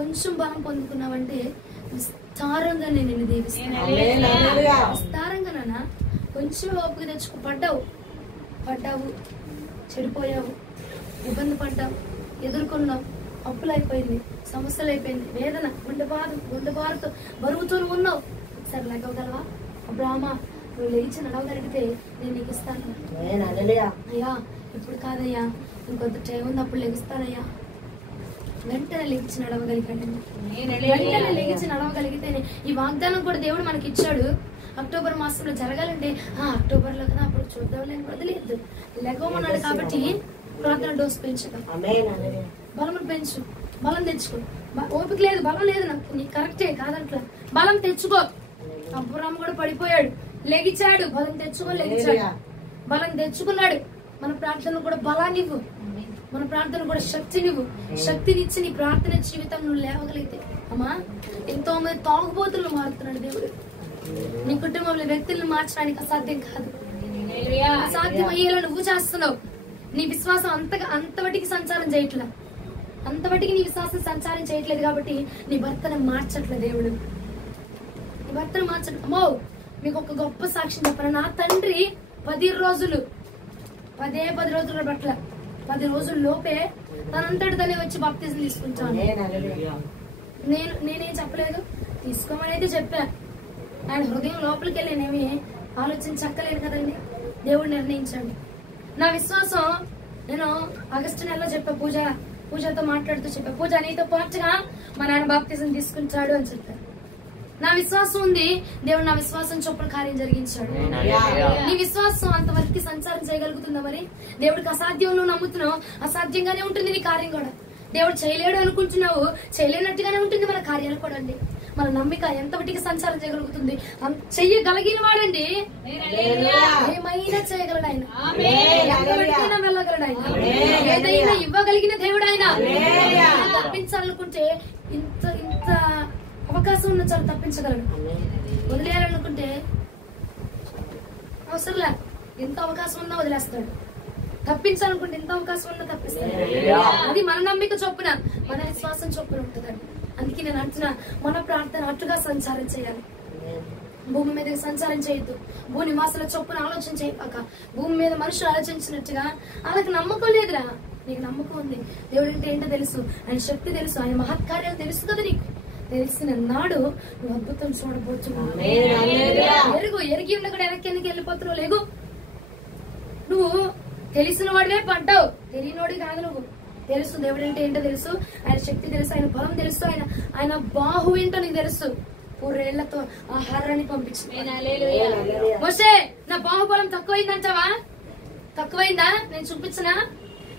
కొంచెం బలం పొందుకున్నావంటే విస్తారంగా నేను నిన్ను దీవిస్తాను. విస్తారంగా నాన్న, కొంచెం ఓపిక తెచ్చుకో. పడ్డావు, చెడిపోయావు, ఇబ్బంది పడ్డావు, ఎదుర్కొన్నావు, అప్పులు అయిపోయింది, సమస్యలు అయిపోయింది, వేదన, గుండె బారుతో బరువుతూ ఉన్నావు. ఒకసారి లేగవగలవా? అబ్రామా, నువ్వు లేచి నడవగలిగితే నేను నీకు ఇస్తాను. అయ్యా ఇప్పుడు కాదయ్యా, ఇంకొంత టైం ఉంది, అప్పుడు లెగిస్తానయ్యా. వెంటనే లెగిచి నడవగలిగాడు. వెంటనే లెగిచి నడవగలిగితేనే ఈ వాగ్దానం కూడా దేవుడు మనకి ఇచ్చాడు. అక్టోబర్ మాసంలో జరగాలంటే అక్టోబర్ లో కదా, అప్పుడు చూద్దాంలే వదిలేదు. లెగవమన్నాడు కాబట్టి ప్రార్థన డోస్ పెంచుతాం, బలం పెంచు, బలం తెచ్చుకో. ఓపిక లేదు, బలం లేదు నాకు, నీకు కరెక్టే కాదంట్లా, బలం తెచ్చుకో. అబ్రాహాము కూడా పడిపోయాడు, లెగిచాడు, బలం తెచ్చుకో, లెగిచాడు, బలం తెచ్చుకున్నాడు. మన ప్రార్థన కూడా బలాన్ని ఇవ్వు, మన ప్రార్థన కూడా శక్తినివ్వు. శక్తినిచ్చి నీ ప్రార్థన జీవితం నువ్వు లేవగలిగితే అమ్మా, ఎంతో మంది తాగుబోతులను మారుతున్నాడు దేవుడు. నీ కుటుంబంలో వ్యక్తులను మార్చడానికి అసాధ్యం కాదు, అసాధ్యం అయ్యేలా నువ్వు చేస్తున్నావు. నీ విశ్వాసం అంతవటికి సంచారం చేయట్లా, అంతవటికి నీ విశ్వాసం సంచారం చేయట్లేదు కాబట్టి నీ భర్తను మార్చట్లేదు దేవుడు, నీ భర్తను మార్చట్లేదు. అమ్మో, మీకు ఒక గొప్ప సాక్ష్యం చెప్పను. నా తండ్రి 10 రోజులు పట్ల 10 రోజుల లోపే తనంతటి తనే వచ్చి బాప్తిజం తీసుకుంటాను. నేనేం చెప్పలేదు, తీసుకోమనేది చెప్పా. ఆయన హృదయం లోపలికి వెళ్ళి నేనేమి ఆలోచించక్కలేదు కదండి, దేవుడు నిర్ణయించాడు. నా విశ్వాసం నేను ఆగస్టు నెలలో చెప్పా, పూజతో మాట్లాడుతూ చెప్పా, పూజ నీతో పాటుగా మా నాన్న బాప్తిజం తీసుకుంటాడు అని చెప్పారు. నా విశ్వాసం ఉంది, దేవుడు నా విశ్వాసం చొప్పున కార్యం జరిగించాడు. నీ విశ్వాసం అంతవరకు సంచారం చేయగలుగుతుందా? మరి దేవుడికి అసాధ్యం నువ్వు నమ్ముతున్నావు, అసాధ్యంగానే ఉంటుంది నీ కార్యం కూడా. దేవుడు చేయలేడు అనుకుంటున్నావు, చేయలేనట్టుగానే ఉంటుంది మన కార్యాలు కూడా అండి. మన నమ్మిక ఎంత మట్టికి సంచారం చేయగలుగుతుంది, చెయ్యగలిగిన వాడండి ఏమైనా చేయగలడు ఆయన, ఎంతవరకైనా వెళ్ళగలడు ఆయన, ఏదైనా ఇవ్వగలిగిన దేవుడు ఆయన. తప్పించాలనుకుంటే ఇంత ఇంత అవకాశం ఉన్న చాలు తప్పించగలడు. వదిలేయాలనుకుంటే అవసరంలే, ఎంత అవకాశం ఉన్నా వదిలేస్తాడు. తప్పించాలనుకుంటే ఎంత అవకాశం ఉన్నా తప్పిస్తాడు. అది మన నమ్మిక చొప్పున, మన విశ్వాసం చొప్పున ఉంటుందండి. అందుకే నేను అంటున్నా, మన ప్రార్థన అట్టుగా సంచారం చేయాలి. భూమి మీద సంచారం చేయొద్దు. భూమి నివాసుల చొప్పున ఆలోచన చేయక, భూమి మీద మనుషులు ఆలోచించినట్టుగా వాళ్ళకి నమ్మకం లేదురా. నీకు నమ్మకం ఉంది, దేవుడు అంటే ఏంటో తెలుసు, ఆయన శక్తి తెలుసు, ఆయన మహత్కార్యాలు తెలుసు కదా. నీకు తెలిసిన నాడు నువ్వు అద్భుతం చూడబోతున్నావు. ఎరిగి ఉన్న కూడా వెనక్కి ఎందుకు వెళ్ళిపోతున్నావు? లేగు, నువ్వు తెలిసిన వాడివే పడ్డావు, తెలియనోడి కాదు. నువ్వు తెలుసు, దేవుడు అంటే ఏంటో తెలుసు, ఆయన శక్తి తెలుసు, ఆయన బలం తెలుసు, ఆయన బాహు ఏంటో నీకు తెలుసు. పూరేళ్లతో ఆహారాన్ని పంపించింది. మోషే, నా బాహుబలం తక్కువైందంటావా? తక్కువైందా? నేను చూపించనా?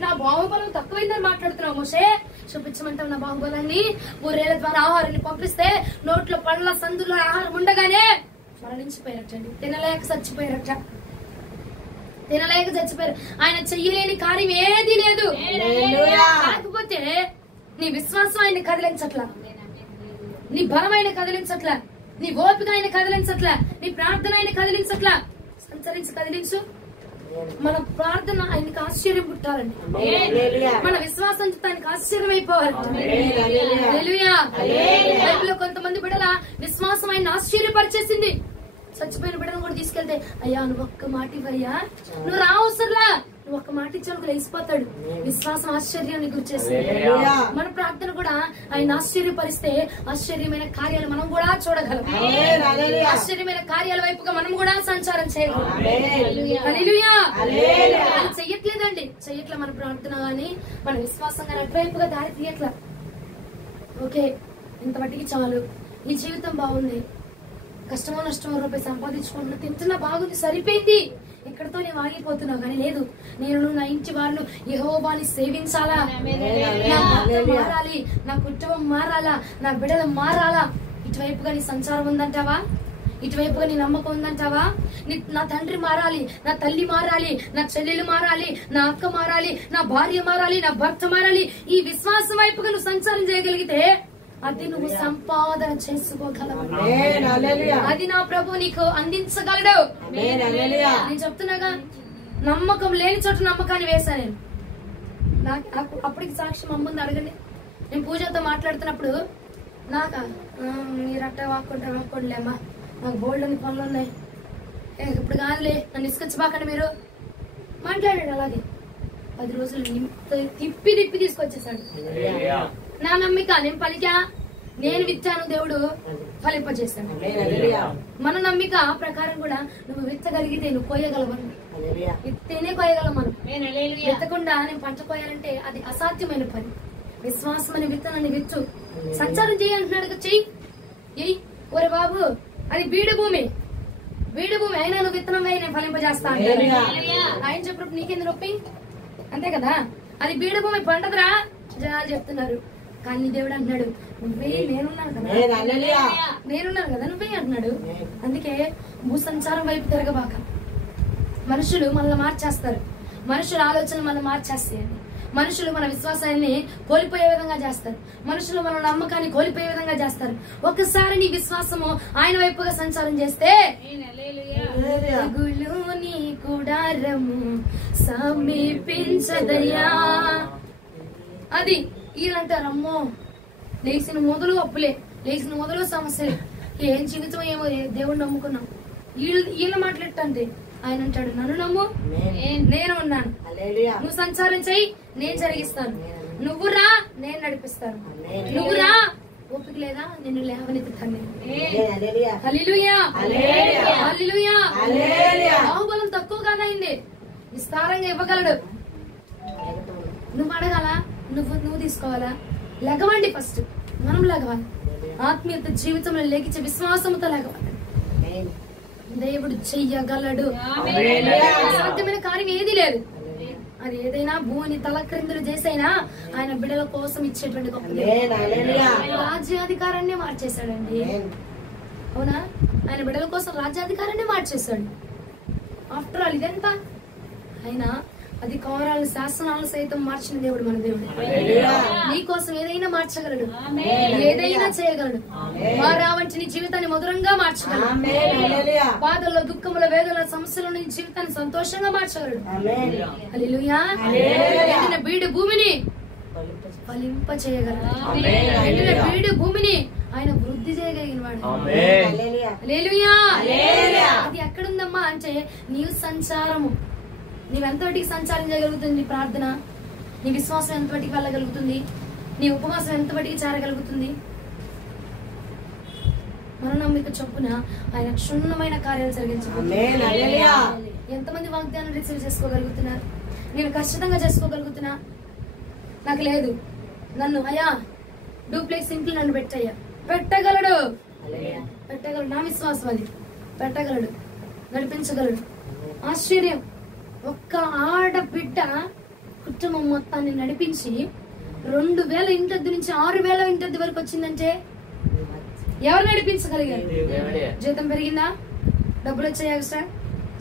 నా బాహుబలం తక్కువైందని మాట్లాడుతున్నావు మోషే. చూపించమంటావు నా బాహుబలాన్ని? పూరేళ్ల ద్వారా ఆహారాన్ని పంపిస్తే నోట్లో పండ్ల సందులో ఆహారం ఉండగానే మరణించిపోయారటండి. తినలేక చచ్చిపోయారట. ఆయన చెయ్యలేని కార్యం ఏది లేదు. కాకపోతే నీ విశ్వాసం ఆయన కదిలించట్లా, నీ బలం ఆయన కదిలించట్లా, నీ ఓపిక ఆయన కదిలించట్లా, నీ ప్రార్థన ఆయన కదిలించట్లా. సంచరించి కదిలించు. మన ప్రార్థన ఆయనకి ఆశ్చర్యం పుట్టాలండి. మన విశ్వాసం ఆయనకి ఆశ్చర్యం అయిపోవాలండి. బైబిల్లో కొంతమంది బిడ్డల విశ్వాసం ఆయన ఆశ్చర్యపరిచేసింది. చచ్చిపోయిన బిడ్డను కూడా తీసుకెళ్తే, అయ్యా నువ్వు ఒక్క మాట ఇవ్వయ్యా, నువ్వు రావసరలా, నువ్వు ఒక్క మాట ఇచ్చాను లేచిపోతాడు. విశ్వాసం ఆశ్చర్యాన్ని గురిచేస్తుంది. మన ప్రార్థన కూడా ఆయన ఆశ్చర్యపరిస్తే ఆశ్చర్యమైన కార్యాలు మనం కూడా చూడగలం. ఆశ్చర్యమైన కార్యాల వైపుగా మనం కూడా సంచారం చేయగలం. చెయ్యట్లేదండి, చెయ్యట్లే మన ప్రార్థన గాని, మన విశ్వాసం గాని అటువైపుగా దారి తీయట్లా. ఓకే, ఇంత మట్టికి చాలు, ఈ జీవితం బాగుంది, కష్టమో నష్టమో రూపాయి సంపాదించుకుంటున్నా, తింటున్నా, బాగుంది, సరిపోయింది, ఇక్కడతో నేను ఆగిపోతున్నావు. కానీ లేదు, నేను నా ఇంటి వాళ్ళు యెహోవాని సేవించాలా, నా భర్త మారాలి, నా కుటుంబం మారాలా, నా బిడ్డలు మారాలా. ఇటువైపుగా నీ సంచారం ఉందంటావా? ఇటువైపుగా నీ నమ్మకం ఉందంటావా? నా తండ్రి మారాలి, నా తల్లి మారాలి, నా చెల్లెలు మారాలి, నా అక్క మారాలి, నా భార్య మారాలి, నా భర్త మారాలి. ఈ విశ్వాసం వైపుగా నువ్వు సంచారం చేయగలిగితే అది నువ్వు సంపాదన చేసుకోగలవు. అది నా ప్రభు నీకు అందించగలడు. నేను చెప్తున్నాగా, నమ్మకం లేని చోట నమ్మకాన్ని వేసా నేను. నాకు అప్పటికి సాక్షి మమ్మల్ని అడగండి. నేను పూజతో మాట్లాడుతున్నప్పుడు నాకా మీరు అట్ట వాక్కోండిలేమ్మా, నాకు బోల్డ్ అని పనులు ఉన్నాయి, ఇప్పుడు కాదులే, నన్ను ఇసుకొచ్చిపోకండి మీరు మాట్లాడాడు. అలాగే 10 రోజులు తిప్పి తీసుకొచ్చేసాడు. నా నమ్మిక, నేను పలికా, నేను విత్తాను, దేవుడు ఫలింపజేశాడు. మన నమ్మిక ప్రకారం కూడా నువ్వు విత్తగలిగితే నువ్వు కోయగలవను. విత్తేనే కోయగలం మనం. విత్తకుండా నేను పంట కోయాలంటే అది అసాధ్యమైన పని. విశ్వాసం అని విత్తనాన్ని విత్తు, సంచారం చేయి అంటున్నాడు. చెయ్యి. ఒరే బాబు, అది బీడు భూమి అయినా నువ్వు విత్తనం వేయి, నేను ఫలింపజేస్తా అంటాడు. ఆయన చెప్పినప్పుడు నీకెందుకు నొప్పి? అంతే కదా, అది బీడు భూమి పంటదురా జనాలు చెప్తున్నారు. కానీ దేవుడు అంటున్నాడు, నువ్వే, నేనున్నాను కదా, నువ్వే అంటున్నాడు. అందుకే భూసంచారం వైపు తిరగబాక. మనుషులు మనల్ని మార్చేస్తారు, మనుషుల ఆలోచనలు మనం మార్చేస్తాయండి. మనుషులు మన విశ్వాసాన్ని కోల్పోయే విధంగా చేస్తారు, మనుషులు మన నమ్మకాన్ని కోల్పోయే విధంగా చేస్తారు. ఒకసారి నీ విశ్వాసము ఆయన వైపుగా సంచారం చేస్తే నీ గుడారము సమీపించదయ్యా. అది వీళ్ళంటారు, అమ్మో లేచిన మొదలు అప్పులే, లేచిన మొదలు సమస్యలే, ఏం జీవితం ఏమో, దేవుడు నమ్ముకున్నాం. వీళ్ళ మాట్లాడటంటే ఆయన అంటాడు, నన్ను నమ్ము, నేను ఉన్నాను, నువ్వు సంచారం చెయ్యి, నేను జరిగిస్తాను, నువ్వు రా, నేను నడిపిస్తాను, నువ్వు రా, ఓపిక లేదా, నిన్ను లేవనెత్తుతాను. బాహుబలం తక్కువ కాదైంది, విస్తారంగా ఇవ్వగలడు. నువ్వు అడగాల, నువ్వు తీసుకోవాలా? లెగవండి, ఫస్ట్ మనం లెగవాలి. ఆత్మీయత జీవితంలో లేకించే విశ్వాసంతో లెగవాలి. దేవుడు చెయ్యగలడు. అసాధ్యమైన కార్యం ఏది లేదు. అది ఏదైనా భూమిని తలక్రిందులు చేసైనా ఆయన బిడ్డల కోసం ఇచ్చేటువంటి గొప్ప రాజ్యాధికారాన్ని మార్చేశాడండి. అవునా? ఆయన బిడ్డల కోసం రాజ్యాధికారాన్ని మార్చేశాడు. ఆఫ్టర్ ఆల్ ఇదెంత ఆయన అధికారాలు శాసనాలు సైతం మార్చిన దేవుడు మన దేవుడు. నీకోసం ఏదైనా మార్చగలడు, ఏదైనా చేయగలడు. వారా వంటి నీ జీవితాన్ని మధురంగా మార్చగలడు. బాధల్లో, దుఃఖముల, వేదన, సమస్యల నుంచి జీవితాన్ని సంతోషంగా మార్చగలడు. హల్లెలూయా. ఎండిన బీడు భూమిని ఫలింప చేయగలడు. ఎండిన బీడు భూమిని ఆయన వృద్ధి చేయగలిగిన వాడు. హల్లెలూయా. అది ఎక్కడుందమ్మా అంటే నీవు సంచారము. నీవెంతటికి సంచారం చేయగలుగుతుంది నీ ప్రార్థన, నీ విశ్వాసం ఎంతటికి వెళ్ళగలుగుతుంది, నీ ఉపవాసం ఎంతటికి చేరగలుగుతుంది. మన నమ్మిక చొప్పున ఆయన క్షుణ్ణమైన కార్యాలు జరిగించగలుగుతారు. ఎంతమంది వాగ్దానం రిసీవ్ చేసుకోగలుగుతున్నారు? నేను ఖచ్చితంగా చేసుకోగలుగుతున్నా. నాకు లేదు, నన్ను అయ్యా డూప్లెక్స్ ఇంట్లో నన్ను పెట్టయ్యా. పెట్టగలడు, పెట్టగలడు. నా విశ్వాసం అది. పెట్టగలడు, నడిపించగలడు. ఆశ్చర్యం. ఒక్క ఆడబిడ్డ కుటుంబం మొత్తాన్ని నడిపించి 2000 ఇంటద్దు నుంచి 6000 ఇంటద్దు వరకు వచ్చిందంటే ఎవరు నడిపించగలిగారు? జీతం పెరిగిందా? డబ్బులు వచ్చాయా? ఎక్స్ట్రా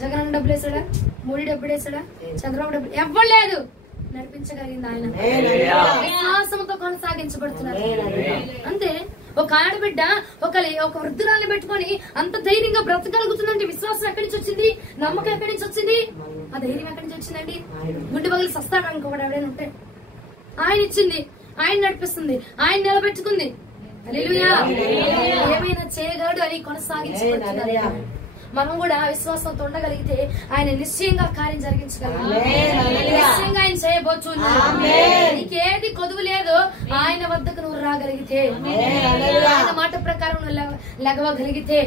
జగన్ డబ్బులు వేసాడా? మోడీ డబ్బులు వేసాడా? చంద్రబాబు డబ్బులు ఎవ్వరు లేదు. నడిపించగలిగింది ఆయన. విశ్వాసంతో కొనసాగించబడుతున్నారు. అంతే. ఒక ఆడబిడ్డ ఒక వృద్ధురాల్ని పెట్టుకొని అంత ధైర్యంగా బ్రతకగలుగుతుందంటే విశ్వాసం ఎక్కడి నుంచి వచ్చింది? నమ్మకం ఎక్కడి నుంచి వచ్చింది? ఆ ధైర్యం ఎక్కడి నుంచి వచ్చిందండి? గుండె పగిలి సస్తాడు అనుకోవడం ఎవడైనా ఉంటే ఆయన ఇచ్చింది, ఆయన నడిపిస్తుంది, ఆయన నిలబెట్టుకుంది. హల్లెలూయా. ఏమైనా చేయగలడు అని కొనసాగించబడుతున్నారు. మనం కూడా విశ్వాసంతో ఉండగలిగితే ఆయన నిశ్చయంగా కార్యం జరిగించగలరు. నిశ్చయంగా ఆయన చేయబోతున్నాడు. నీకేది కొదువు లేదు. ఆయన వద్దకు నువ్వు రాగలిగితే, ఆయన మాట ప్రకారం నువ్వు లెగవగలిగితే,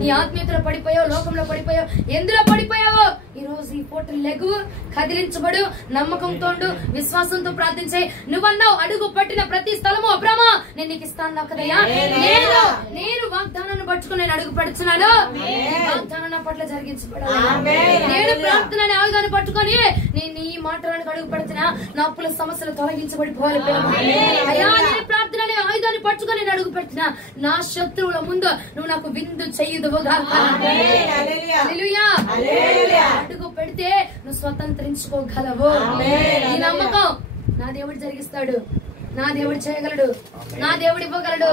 నీ ఆత్మీయతలో పడిపోయావు, లోకంలో పడిపోయావు, ఎందులో పడిపోయావో ఈ రోజు ఈ పూట లెగు, కదిలించబడు, నమ్మకంతో విశ్వాసంతో ప్రార్థించే. నువ్వన్నావు అడుగు పట్టిన ప్రతి స్థలము అబ్రామా నేను నీకు ఇస్తాను కదయ్యా. నేను వాగ్దానాన్ని పట్టుకుని నేను అడుగు పడుతున్నాను. వాగ్దానం నా పట్ల జరిగించబడాలి. నేను ప్రార్థన ఆయుధాన్ని పట్టుకొని నేను ఈ మాటలను అడుగు పెడుతున్నా. నా అప్పుల సమస్యలు తొలగించబడిపోవాలి. అయ్యా నేను ప్రార్థన ఆయుధాన్ని పట్టుకొని నేను అడుగు పెడుతున్నా. నా శత్రువుల ముందు నువ్వు నాకు విందు చెయ్యదువుగా. అడుగు పెడితే నువ్వు స్వతంత్రించుకోగలవు. ఈ నమ్మకం నా దేవుడు జరిగిస్తాడు, నా దేవుడు చేయగలడు, నా దేవుడు ఇవ్వగలడు.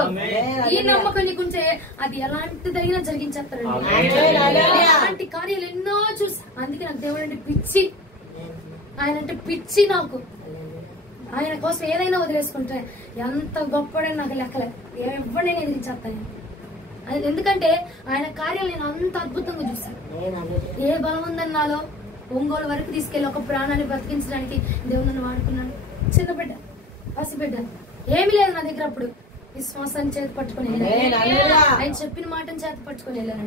ఈ నమ్మకం నీకుంటే అది ఎలాంటిదైనా జరిగించేస్తాడు. అలాంటి కార్యాలు ఎన్నో చూసి, అందుకే నాకు దేవుడు అంటే పిచ్చి. ఆయన అంటే పిచ్చి నాకు. ఆయన కోసం ఏదైనా వదిలేసుకుంటే ఎంత గొప్పడని నాకు లెక్కలే. ఎవరినైనా ఎదిరించేస్తాను. ఎందుకంటే ఆయన కార్యాలు నేను అంత అద్భుతంగా చూశాను. ఏ బలం ఉందని నాలో ఒంగోలు వరకు తీసుకెళ్లి ఒక ప్రాణాన్ని బ్రతికించడానికి దేవుడు నన్ను వాడుకున్నాడు. చిన్న బిడ్డ, పసిబిడ్డ, ఏమి లేదు నా దగ్గర. అప్పుడు విశ్వాసాన్ని చేతి పట్టుకుని వెళ్ళాను. ఆయన చెప్పిన మాటను చేతి పట్టుకుని వెళ్ళాను.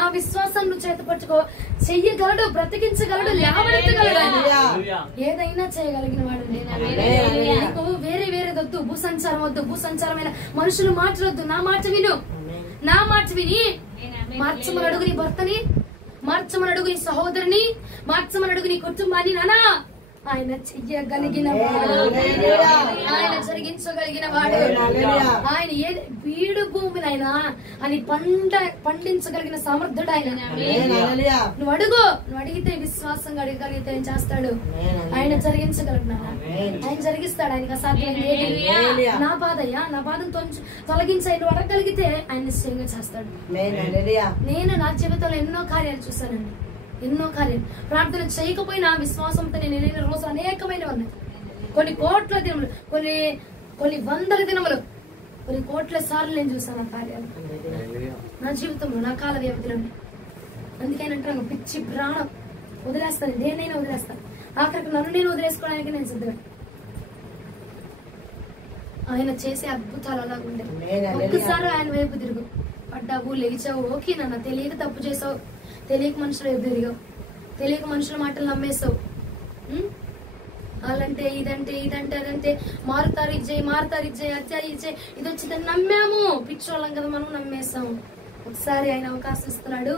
ఆ విశ్వాసాన్ని నువ్వు చేతి పట్టుకో. చెయ్యగలడు, బ్రతికించగలడు, లేవనెత్తగలడు. ఏదైనా చేయగలిగిన వాడు. నీకు వేరే వద్దు, భూసంచారం వద్దు, భూసంచారమైన మనుషులు మాట్లాడొద్దు. నా మాట విను. నా మాట విని మార్చమని అడుగు నీ భర్తని, మార్చమని అడుగు నీ సహోదరుని, మార్చమని అడుగు నీ కుటుంబాన్ని. నానా ఆయన చెయ్యగలిగిన వాడు, ఆయన జరిగించగలిగిన వాడు. ఆయన ఏ బీడు భూమినైనా అని పండించగలిగిన సమర్థుడు ఆయన. నువ్వు అడుగు, నువ్వు అడిగితే విశ్వాసంగా అడగగలిగితే ఏం చేస్తాడు? ఆయన జరిగించగలుగుతున్నాడు. ఆయన జరిగిస్తాడు. ఆయనకు అసాధ్యం. నా బాధయ్యా, నా బాధను తొలగించి నువ్వు అడగగలిగితే ఆయన నిశ్చయంగా చేస్తాడు. నేను నా జీవితంలో ఎన్నో కార్యాలు చూశానండి. ఎన్నో కార్యాలు. ప్రార్థన చేయకపోయినా విశ్వాసంతో నేను వెళ్ళిన రోజులు అనేకమైనవి ఉన్నాయి. కొన్ని కోట్ల దినములు, కొన్ని వందల దినములు, కొన్ని కోట్ల సార్లు నేను చూసాను ఆ కార్యాలు నా జీవితంలో, నా కాల వ్యవధిలో. అందుకేనంటే నాకు పిచ్చి ప్రాణం. వదిలేస్తాను, దేన్నైనా వదిలేస్తాను. ఆఖరికి నన్ను నేను వదిలేసుకోవడానికి నేను సిద్ధమే. ఆయన చేసే అద్భుతాలు అలా ఉండే. ఒక్కసారి ఆయన వైపు తిరుగు. పడ్డావు, లేచావు, ఓకే నాన్న. తెలియక తప్పు చేసావు, తెలియక మనుషులు ఎదురుగావు, తెలియక మనుషుల మాటలు నమ్మేసావు. వాళ్ళంటే ఇదంటే అదంటే మారుతారు, ఇచ్చేయి అది ఇచ్చేయి, ఇది వచ్చిందని నమ్మాము. పిచ్చోళ్ళం కదా మనం, నమ్మేసాము. ఒకసారి ఆయన అవకాశం ఇస్తున్నాడు.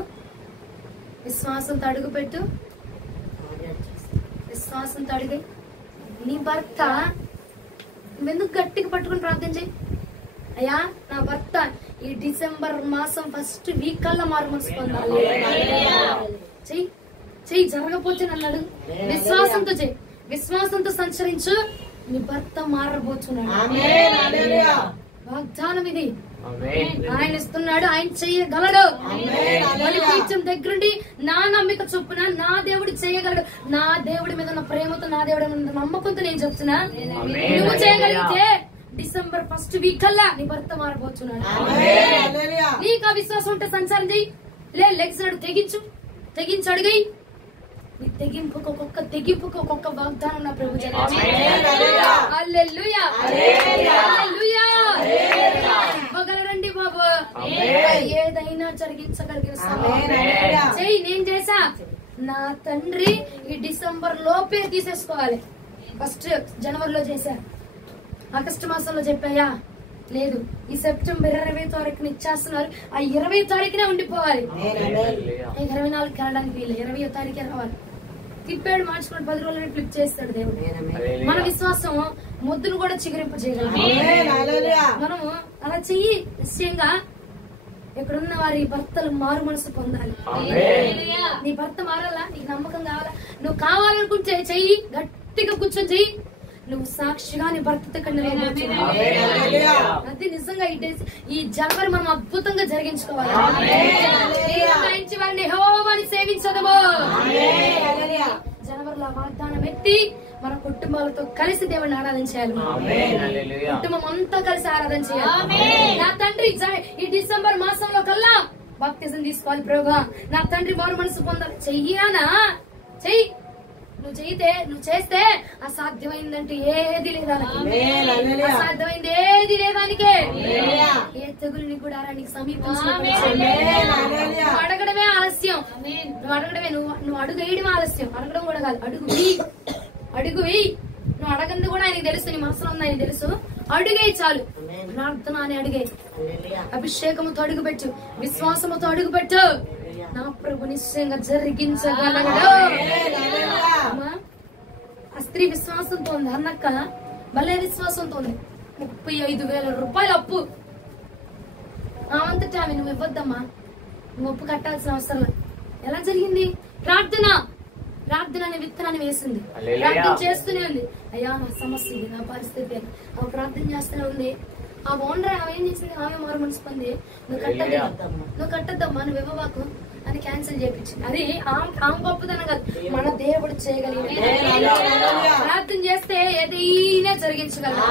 విశ్వాసంతో అడుగు పెట్టు, విశ్వాసంతో అడిగి నీ భర్త నువ్వెందుకు గట్టిగా పట్టుకుని ప్రార్థన చేయి. అయ్యా నా భర్త ఈ డిసెంబర్ మాసం ఫస్ట్ వీక్ కల్లా మారు మనసు పొందాలి. చెయ్యి చెయ్యి, జరగపోతే నన్ను అడుగు. విశ్వాసంతో చెయ్యి, విశ్వాసంతో సంచరించు, నీ భర్త మారబోతున్నాడు. వాగ్దానం ఇది, ఆయన ఇస్తున్నాడు, ఆయన చెయ్యగలడు. బలిపీఠం దగ్గరుండి నా నమ్మిక చొప్పున నా దేవుడు చేయగలడు. నా దేవుడి మీద ఉన్న ప్రేమతో, నా దేవుడి మీద నమ్మకంతో నేను చెప్తున్నా, నువ్వు చేయగలిగితే డిసెంబర్ ఫస్ట్ వీక్ కల్లా నీ భర్త మారబోతున్నాడు. నీకు ఆ విశ్వాసం ఉంటే సంచారం చెయ్యి. లెగ్స్ నాడు తెగించు అడిగాయి. నీ తెగింపుకు ఒక్కొక్క వాగ్దానం నా ప్రభు ఇవ్వగలరండి బాబు. ఏదైనా జరిగించగలిగిన చెయ్యి. నేను చేసా, నా తండ్రి ఈ డిసెంబర్ లోపే తీసేసుకోవాలి. ఫస్ట్ జనవరిలో చేశా, ఆగస్టు మాసంలో చెప్పాయా, లేదు ఈ సెప్టెంబర్ 20వ తారీఖున ఇచ్చేస్తున్నారు, ఆ 20వ తారీఖునే ఉండిపోవాలి. 24 వెళ్ళడానికి వీళ్ళు 20వ తారీఖే రావాలి. తిప్పాడు, మార్చుకుని 10 రోజులని ఫ్లిప్ చేస్తాడు దేవుడు. మన విశ్వాసం ముద్దును కూడా చిగురింప చేయగలం. మనము అలా చెయ్యి. నిశ్చయంగా ఇక్కడున్న వారి భర్తలు మారు మనసు పొందాలి. నీ భర్త మారాలా, నీకు నమ్మకం కావాలా, నువ్వు కావాలనుకుంటే చెయ్యి, గట్టిగా కూర్చొని చెయ్యి. నువ్వు సాక్షిగా నీ భర్తతో అది నిజంగా ఈ జనవరి మనం అద్భుతంగా జరిగించుకోవాలి. వారిని యెహోవాని సేవించదము. జనవరిలో వాగ్దానం ఎత్తి మన కుటుంబాలతో కలిసి దేవుడిని ఆరాధన చేయాలి. కుటుంబం అంతా కలిసి ఆరాధన చేయాలి. నా తండ్రి ఈ డిసెంబర్ మాసంలో కల్లా బాప్తిజం తీసుకోవాలి ప్రభువా, నా తండ్రి మారు మనసు పొందాలి. చెయ్యానా, చెయ్యి. నువ్వు చేస్తే అసాధ్యమైందంటే ఏది లేదానికి, అసాధ్యమైంది ఏది లేదానికే. ఏ తెగులు గుడారానికి సమీపించు. అడగడమే ఆలస్యం, నువ్వు అడుగు వేయడం ఆలస్యం, అడగడం కూడా కాదు. అడుగు వేయి. నువ్వు అడగంది కూడా ఆయనకి తెలుసు, నీ మనసులో ఉంది ఆయనకి తెలుసు. అడుగే చాలు. ప్రార్థన అని అడిగే, అభిషేకముతో అడుగు పెట్టు, విశ్వాసముతో అడుగు పెట్టు. నా ప్రభు నిశ్చయంగా జరిగించగలడు. ఆ స్త్రీ విశ్వాసంతో ఉంది, అన్నక్క భలే విశ్వాసంతో ఉంది. 35,000 రూపాయలు అప్పు. అంతటా ఆమె నువ్వు ఇవ్వద్దమ్మా, నువ్వు అప్పు కట్టాల్సిన అవసరం లేదు. ఎలా జరిగింది? ప్రార్థన అనే విత్తనాన్ని వేసింది. ప్రార్థన చేస్తూనే ఉంది. అయ్యా నా సమస్య ఇది, నా పరిస్థితి. ఆమె ప్రార్థన చేస్తూనే ఉంది. ఆ ఓనర్ ఆమె ఏం చేసింది, ఆమె మారు మనసు పొంది నువ్వు కట్టద్దమ్మా, నువ్వు ఇవ్వవాకు అని క్యాన్సిల్ చేయించింది. అది ఆమె గొప్పదనం కాదు, మన దేవుడు చేయగలిగింది. ప్రార్థన చేస్తే ఏదైనా జరిగించగలరు.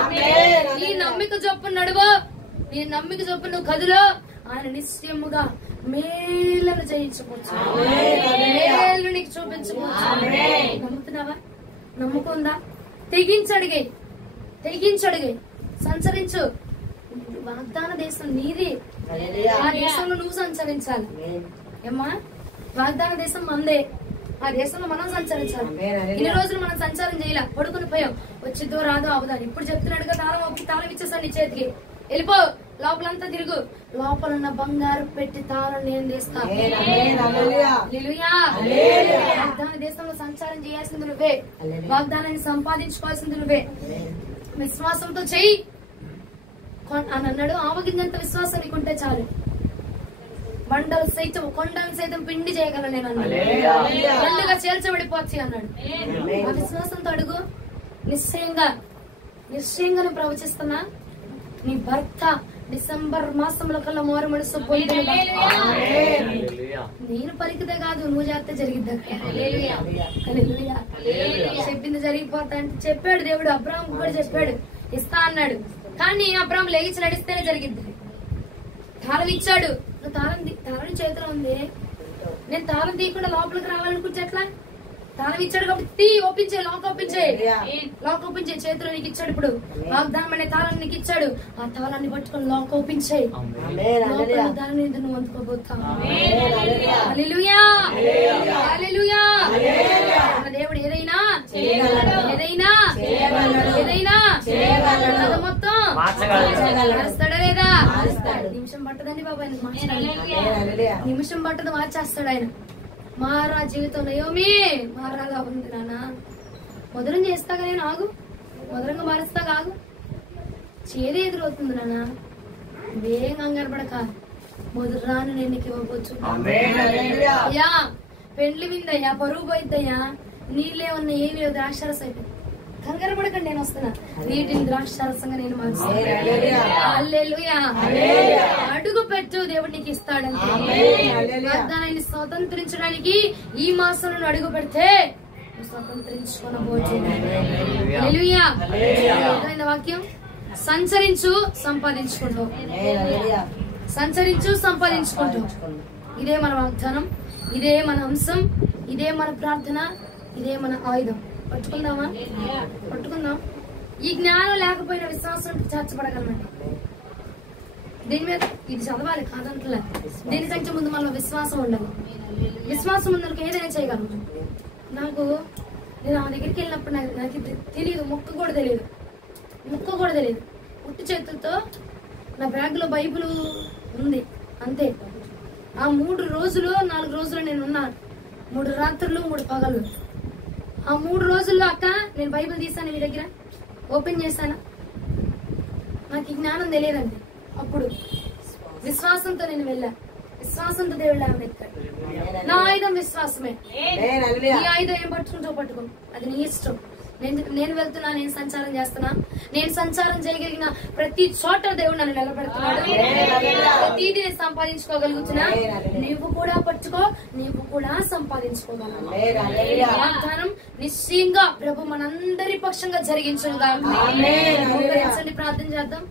నీ నమ్మిక చొప్పున నడువు, నీ నమ్మిక చొప్పున నువ్వు కదులో, ఆయన నిశ్చయముగా మేలను జయించుకోవచ్చు, మేలు నీకు చూపించుకోవచ్చు. నమ్ముతున్నావా? నమ్ముకుందా? తెగించడిగే సంచరించు. వాగ్దాన దేశం నీది, ఆ దేశంలో నువ్వు సంచరించాలి. ఏమ్మా, వాగ్దాన దేశం మందే, ఆ దేశంలో మనం సంచరించాలి. ఇన్ని రోజులు మనం సంచారం చేయాల, పడుకుని పోయాం. వచ్చిద్దో రాదో అవదాని. ఇప్పుడు చెప్తున్నాడుగా, తాళం ఇచ్చేసాను నీ చేతికి, వెళ్ళిపో, లోపలంతా తిరుగు. లోపల ఉన్న బంగారు పెట్టి తాళం నేను తీస్తాను. వాగ్దాన దేశంలో సంచారం చేయాల్సింది నువ్వే, వాగ్దానాన్ని సంపాదించుకోవాల్సింది నువ్వే. విశ్వాసంతో చెయ్యి అని అన్నాడు. ఆవగింజంత విశ్వాసం నీకుంటే చాలు, కొండలు సైతం పిండి చేయగలను నేను అన్నాడు. పండుగ చేల్చబడిపోవచ్చు అన్నాడు. ఆ విశ్వాసంతో అడుగు. నిశ్చయంగా ప్రవచిస్తున్నా, నీ భర్త డిసెంబర్ మాసంలో కల్లా మారు మనసు పొంది. నేను పలికితే కాదు, నువ్వు చేస్తే జరిగిద్దా? చెప్పింది జరిగిపోతా అంటే చెప్పాడు దేవుడు. అబ్రాహాం కూడా చెప్పాడు, ఇస్తా అన్నాడు. కానీ అబ్రాహాం లేచి నడిస్తేనే జరిగిద్ది. తాళం ఇచ్చాడు, నువ్వు తాళం చేతిలో ఉంది, నేను తాళం తీయకుండా లోపలికి రావాలనుకుంటే ఎట్లా? తాళం ఇచ్చాడు కాబట్టి లాక్ ఓపెన్ చేయి. చేతిలో నీకు ఇచ్చాడు. ఇప్పుడు వాగ్దానం అనే తాళం నీకు ఇచ్చాడు. ఆ తాళాన్ని పట్టుకొని లాక్ ఓపెన్ చేయి. దాని నువ్వు అందుకోబోతావు. హల్లెలూయా, హల్లెలూయా. దేవుడు ఏదైనా మొత్తం మారుస్తాడా లేదా? నిమిషం పట్టదండి బాబాయ్, నిమిషం పట్టదు, మార్చేస్తాడు ఆయన. మారా జీవితంలో ఏమీ మారాలా ఉంది నాన్న. మధురం చేస్తాగా నేను ఆగు, మధురంగా మారుస్తా కాగు. చేదు ఎదురవుతుంది నాన్న, వేగం కంగారు పడక మధురాను నేను నీకు ఇవ్వవచ్చు. అయ్యా పెండ్లి విందయ్యా, పరువు పోయిద్దయ్యా, నీళ్ళే ఉన్న ఏమి లేవు, ద్రాక్షరసం అయిపోయింది. కంగారు పడకండి, నేను వస్తున్నా. వీటిని ద్రాక్షరసంగా నేను మారుస్తాను. హల్లెలూయా. అడుగు పెట్టు, దేవుడు నీకు ఇస్తాడంటే. వాగ్దానాన్ని స్వతంత్రించడానికి ఈ మాసంలో అడుగు పెడితే స్వతంత్రించుకోనబోతు. హల్లెలూయా. వాక్యం సంచరించు సంపాదించుకుంటావు, సంచరించు సంపాదించుకుంటావు. ఇదే మన వాగ్దానం, ఇదే మన అంశం, ఇదే మన ప్రార్థన, ఇదే మన ఆయుధం. పట్టుకుందామా? పట్టుకుందాం. ఈ జ్ఞానం లేకపోయిన విశ్వాసం చేర్చబడగలమండి. దీని మీద ఇది చదవాలి కాదంటలే, దీనికంటే ముందు మనలో విశ్వాసం ఉండాలి. విశ్వాసం ముందు ఏదైనా చేయగలము. నేను ఆ దగ్గరికి వెళ్ళినప్పుడు నాకు తెలియదు, ముక్క కూడా తెలియదు. ఉట్టి చేతులతో నా బ్యాగ్ లో బైబిల్ ఉంది అంతే. ఆ 3 రోజులు 4 రోజులు నేను ఉన్నాను. 3 రాత్రులు 3 పగలు. ఆ 3 రోజుల్లో అక్క నేను బైబిల్ తీసాను, మీ దగ్గర ఓపెన్ చేశాను. నాకు ఈ జ్ఞానం తెలియదండి. అప్పుడు విశ్వాసంతో నేను వెళ్ళా, విశ్వాసంతో దేవుడు ఎత్తాడు. నా ఆయుధం విశ్వాసమే. నీ ఆయుధం ఏం పట్టుకుంటో పట్టుకో, అది నీ ఇష్టం. నేను వెళ్తున్నా, నేను సంచారం చేస్తున్నా. నేను సంచారం చేయగలిగిన ప్రతి చోట దేవుడు నన్ను నిలబెడుతున్నాడు. ప్రతిదీ నేను సంపాదించుకోగలుగుతున్నా. నీవు కూడా పట్టుకో, నీవు కూడా సంపాదించుకోగలవు. వాగ్దానం నిశ్చయంగా ప్రభు మనందరి పక్షంగా జరిగించుగాక. ప్రార్థన చేద్దాం.